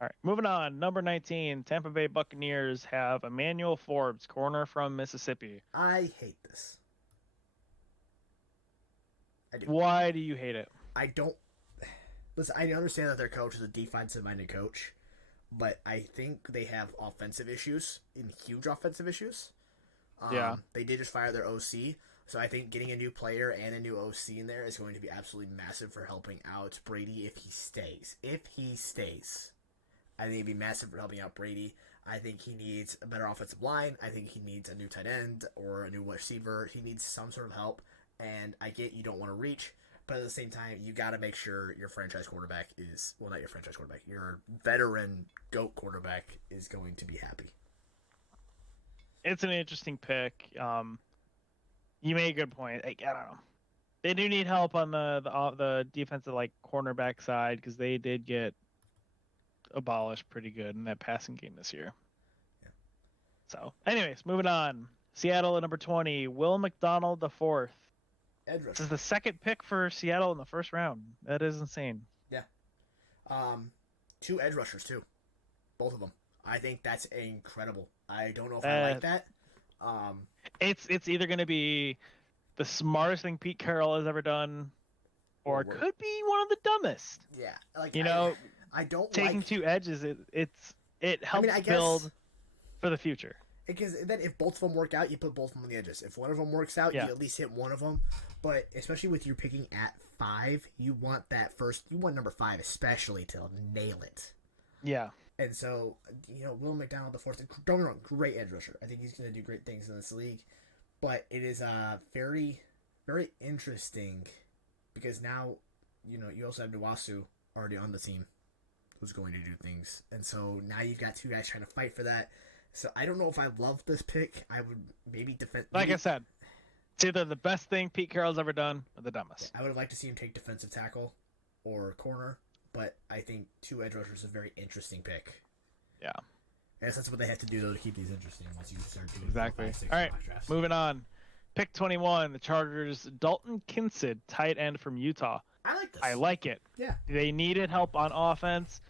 All right, moving on. Number 19, Tampa Bay Buccaneers have Emmanuel Forbes, corner from Mississippi. I hate this. I do. Why do you hate it? I don't. Listen, I understand that their coach is a defensive-minded coach, but I think they have offensive issues, huge offensive issues. They did just fire their OC, so I think getting a new player and a new OC in there is going to be absolutely massive for helping out Brady if he stays. I think it'd be massive for helping out Brady. I think he needs a better offensive line. I think he needs a new tight end or a new receiver. He needs some sort of help. And I get you don't want to reach, but at the same time, you got to make sure your franchise quarterback is, well, not your franchise quarterback, your veteran GOAT quarterback is going to be happy. It's an interesting pick. You made a good point. I don't know. They do need help on the defensive cornerback side because they did get abolished pretty good in that passing game this year. Yeah. So, anyways, moving on. Seattle at number 20, Will McDonald the fourth. Edge rusher. This is the second pick for Seattle in the first round. That is insane. Yeah. 2 edge rushers too. Both of them. I think that's incredible. I don't know if I like that. It's either going to be the smartest thing Pete Carroll has ever done, or it could be one of the dumbest. Yeah, like I don't taking like two edges. It helps I guess, build for the future. Because then if both of them work out, you put both of them on the edges. If one of them works out, you at least hit one of them. But especially with you picking at 5, you want number 5 especially to nail it. Yeah. And so, Will McDaniel the fourth, don't get me wrong, great edge rusher. I think he's going to do great things in this league. But it is very, very interesting because now, you also have Nwasu already on the team who's going to do things. And so now you've got 2 guys trying to fight for that. So I don't know if I love this pick. I would maybe defend. Like I said, it's either the best thing Pete Carroll's ever done or the dumbest. I would have liked to see him take defensive tackle or corner, but I think 2 edge rushers is a very interesting pick. Yeah. I guess that's what they have to do though to keep these interesting once you start doing exactly. 4, 5, 6 All right, mock drafts. moving on. Pick 21, the Chargers, Dalton Kincaid, tight end from Utah. I like this. I like it. Yeah. They needed help on offense,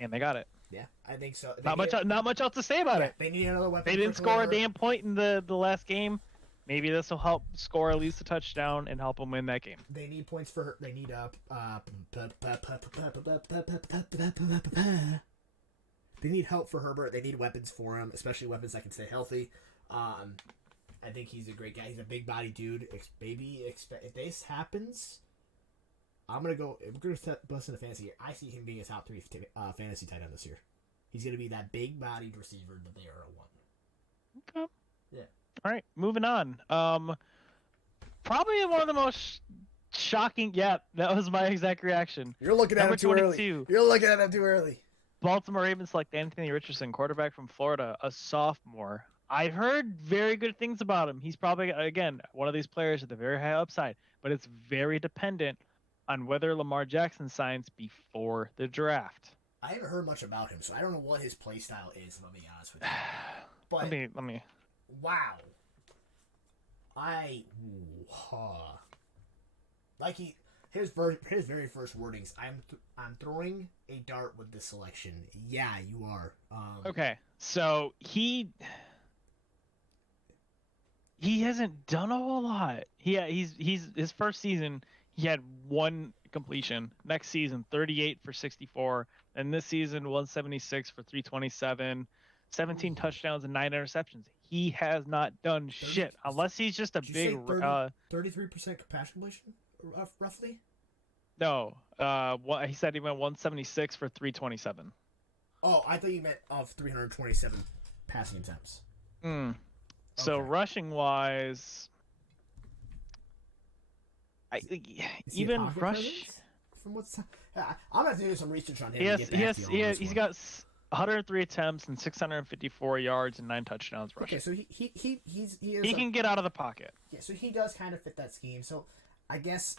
and they got it. Yeah, I think so. Not much else to say about it. They need another weapon. They didn't score a damn point in the last game. Maybe this will help score at least a touchdown and help them win that game. They need points for. They need They need help for Herbert. They need weapons for him, especially weapons that can stay healthy. I think he's a great guy. He's a big body dude. If this happens, I'm gonna go. If we're gonna bust into fantasy here, I see him being a top 3 fantasy tight end this year. He's gonna be that big-bodied receiver that they are at 1. Okay. Yeah. All right, moving on. Probably one of the most shocking. Yeah, that was my exact reaction. You're looking at him too early. You're looking at him too early. Baltimore Ravens select Anthony Richardson, quarterback from Florida, a sophomore. I've heard very good things about him. He's probably, again, one of these players with a very high upside, but it's very dependent on whether Lamar Jackson signs before the draft. I haven't heard much about him, so I don't know what his play style is, if I'm being honest with you. But let me. Wow. His very first wordings. I'm throwing a dart with this selection. Yeah, you are. Okay, so he hasn't done a whole lot. He's his first season he had 1 completion. Next season 38 for 64, and this season 176 for 327, 17 touchdowns and 9 interceptions. He has not done shit unless he's just a big 33% capacity completion roughly. No, he said he went 176 for 327. Oh, I thought you meant of 327 passing attempts. So rushing wise, even rush. From what's I'm gonna have to do some research on him. He's got 103 attempts and 654 yards and 9 touchdowns rushing. Okay, so he can get out of the pocket. Yeah, so he does kind of fit that scheme. So I guess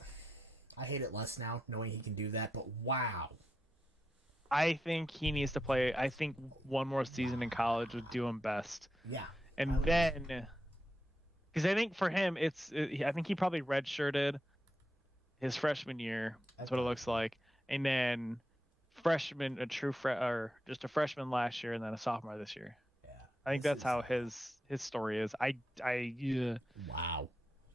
I hate it less now knowing he can do that. But wow, I think he needs to play. I think one more season in college would do him best. Yeah, and then because I think for him I think he probably redshirted his freshman year. That's what it looks like, and then freshman, or just a freshman last year, and then a sophomore this year. Yeah, I think that's how his story is. Wow,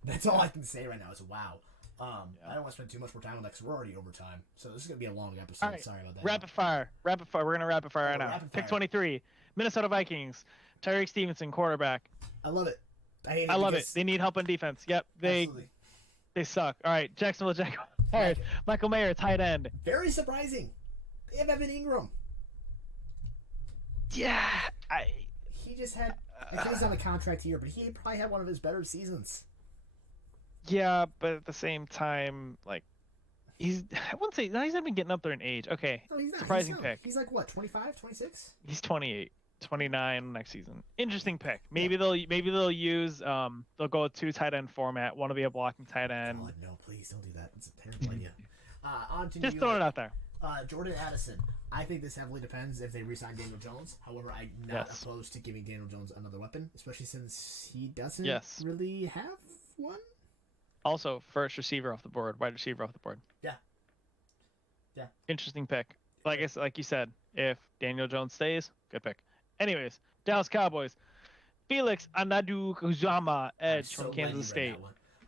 that's all I can say right now is wow. I don't want to spend too much more time on that because we're already over time. So this is gonna be a long episode. Right. Sorry about that. Rapid fire. We're gonna rapid fire right now. Pick 23, Minnesota Vikings, Tyreek Stevenson, quarterback. I love it. I love it. They need help on defense. Yep, they suck. All right, Jacksonville Jaguars. Michael Mayer, tight end. Very surprising. They have Evan Ingram. Yeah, he just had. He's on a contract here, but he probably had one of his better seasons. Yeah, but at the same time, like, I wouldn't say he's not been getting up there in age. Okay, no, he's not. Surprising pick. He's like what, 25, 26? He's 28, 29 next season. Interesting pick. Maybe they'll use they'll go a 2 tight end format. One will be a blocking tight end. God, no, please don't do that. It's a terrible idea. On to just throwing it out there. Jordan Addison. I think this heavily depends if they re-sign Daniel Jones. However, I'm not opposed to giving Daniel Jones another weapon, especially since he doesn't really have one. Also, first receiver off the board, wide receiver off the board. Yeah. Interesting pick. Like you said, if Daniel Jones stays, good pick. Anyways, Dallas Cowboys, Felix Anadu-Uzama, edge from Kansas State.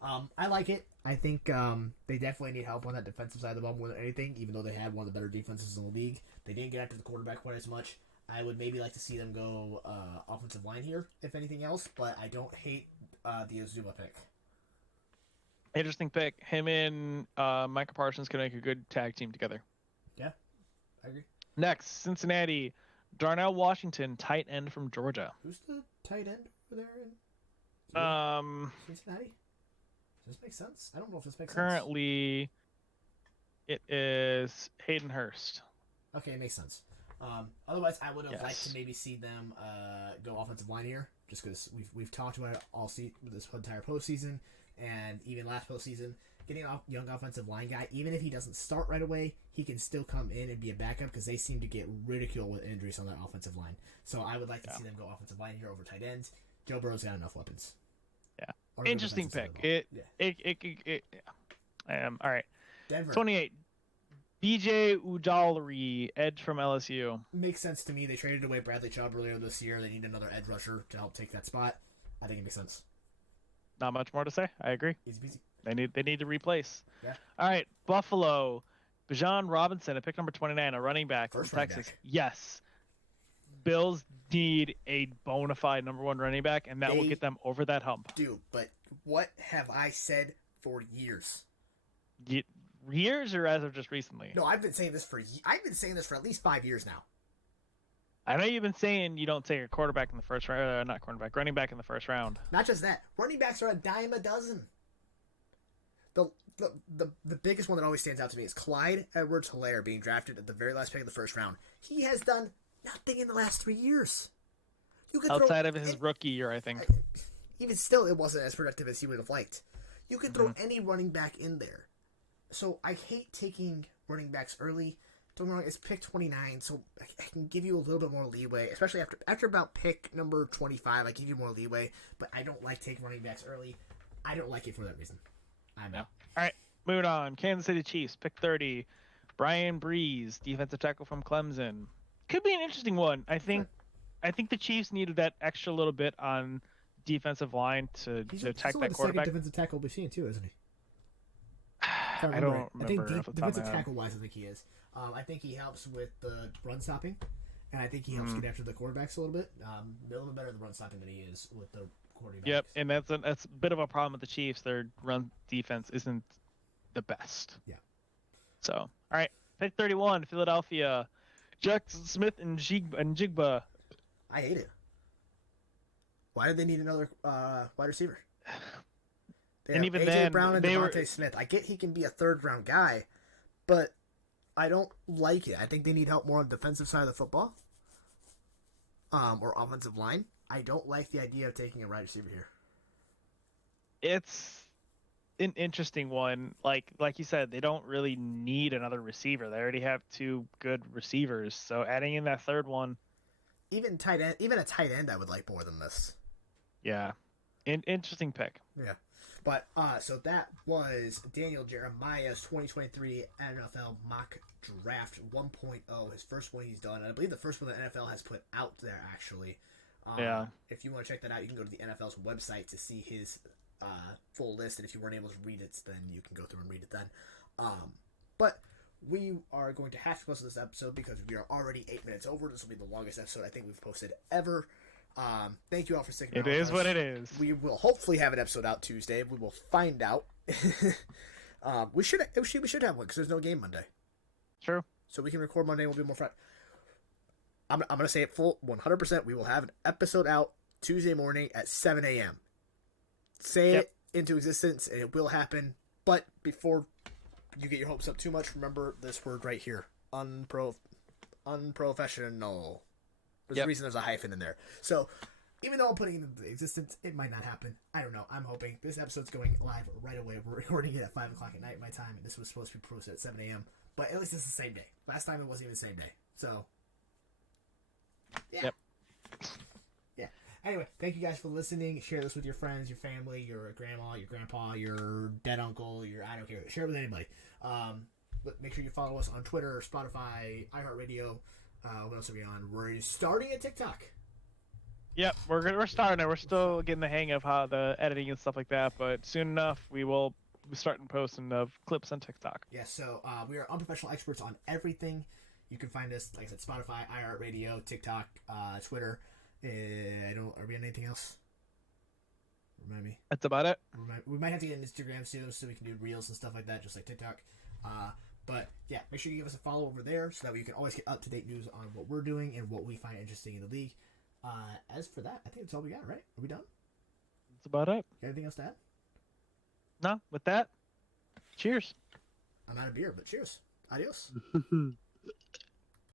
I like it. I think they definitely need help on that defensive side of the ball more than anything, even though they had one of the better defenses in the league. They didn't get after the quarterback quite as much. I would maybe like to see them go offensive line here, if anything else, but I don't hate the Azuma pick. Interesting pick. Him and Micah Parsons can make a good tag team together. Yeah, I agree. Next, Cincinnati, Darnell Washington, tight end from Georgia. Who's the tight end over there in Cincinnati? Does this make sense? I don't know if this makes sense. Currently, it is Hayden Hurst. Okay, it makes sense. Otherwise, I would have liked to maybe see them go offensive line here, just because we've talked about it all this entire postseason, and even last postseason. Getting a young offensive line guy, even if he doesn't start right away, he can still come in and be a backup because they seem to get ridiculed with injuries on that offensive line. So I would like to see them go offensive line here over tight ends. Joe Burrow's got enough weapons. Yeah, interesting pick. All right. Denver. 28. BJ Ujulari, edge from LSU. Makes sense to me. They traded away Bradley Chubb earlier this year. They need another edge rusher to help take that spot. I think it makes sense. Not much more to say. I agree. Easy peasy. They need to replace. Yeah. All right, Buffalo, Bijan Robinson at pick number 29, a running back from Texas. Yes. Bills need a bona fide number one running back, and that will get them over that hump. Dude, but what have I said for years? Years or as of just recently? No, I've been saying this for at least 5 years now. I know you've been saying you don't take a quarterback in the first round, running back in the first round. Not just that, running backs are a dime a dozen. The biggest one that always stands out to me is Clyde Edwards-Helaire being drafted at the very last pick of the first round. He has done nothing in the last 3 years. Outside of his rookie year, I think. Even still, it wasn't as productive as he would have liked. You could throw any running back in there. So I hate taking running backs early. Don't get me wrong, it's pick 29, so I can give you a little bit more leeway, especially after about pick number 25. I give you more leeway, but I don't like taking running backs early. I don't like it for that reason. I'm out. All right, moving on. Kansas City Chiefs, pick 30. Brian Breeze, defensive tackle from Clemson. Could be an interesting one. I think the Chiefs needed that extra little bit on defensive line to attack that quarterback. Second defensive tackle we've seen too, isn't he? I don't remember. I think defensive tackle-wise, I think he is. I think he helps with the run stopping, and I think he helps get after the quarterbacks a little bit. A little bit better at the run stopping than he is with the quarterbacks. Yep, and that's a bit of a problem with the Chiefs. Their run defense isn't the best. Yeah. So, all right, pick 31, Philadelphia, Jackson Smith and Jigba. I hate it. Why did they need another wide receiver? And even AJ then, Brown and Devontae Smith. I get he can be a third-round guy, but I don't like it. I think they need help more on the defensive side of the football, or offensive line. I don't like the idea of taking a wide receiver here. It's an interesting one. Like you said, they don't really need another receiver. They already have two good receivers. So adding in that third one, even a tight end, I would like more than this. Yeah, interesting pick. Yeah. But, so that was Daniel Jeremiah's 2023 NFL mock draft 1.0, his first one he's done. And I believe the first one the NFL has put out there, actually. Yeah. If you want to check that out, you can go to the NFL's website to see his full list. And if you weren't able to read it, then you can go through and read it then. But we are going to have to post this episode because we are already 8 minutes over. This will be the longest episode I think we've posted ever. Thank you all for sticking around. It is what it is. We will hopefully have an episode out Tuesday. We will find out. We should have one because there's no game Monday. True. So we can record Monday and we'll be more fun. I'm going to say it full 100%. We will have an episode out Tuesday morning at 7 a.m. Say it into existence and it will happen. But before you get your hopes up too much, remember this word right here. Unprofessional. There's a reason there's a hyphen in there. So, even though I'm putting it into existence, it might not happen. I don't know. I'm hoping. This episode's going live right away. We're recording it at 5 o'clock at night my time, and this was supposed to be posted at 7 a.m. But at least it's the same day. Last time it wasn't even the same day. So, yeah. Yep. Yeah. Anyway, thank you guys for listening. Share this with your friends, your family, your grandma, your grandpa, your dead uncle, I don't care. Share it with anybody. But make sure you follow us on Twitter, Spotify, iHeartRadio. What else are we on? We're starting a TikTok. Yep, we're starting it. We're still getting the hang of how the editing and stuff like that, but soon enough we will be starting posting of clips on TikTok. Yeah, so we are unprofessional experts on everything. You can find us, like I said, Spotify, iHeartRadio, TikTok, Twitter. Are we on anything else? Remind me. That's about it. We might have to get an Instagram soon so we can do reels and stuff like that, just like TikTok. But yeah, make sure you give us a follow over there so that way you can always get up to date news on what we're doing and what we find interesting in the league. As for that, I think that's all we got, right? Are we done? That's about it. Got anything else to add? No, with that, cheers. I'm out of beer, but cheers. Adios.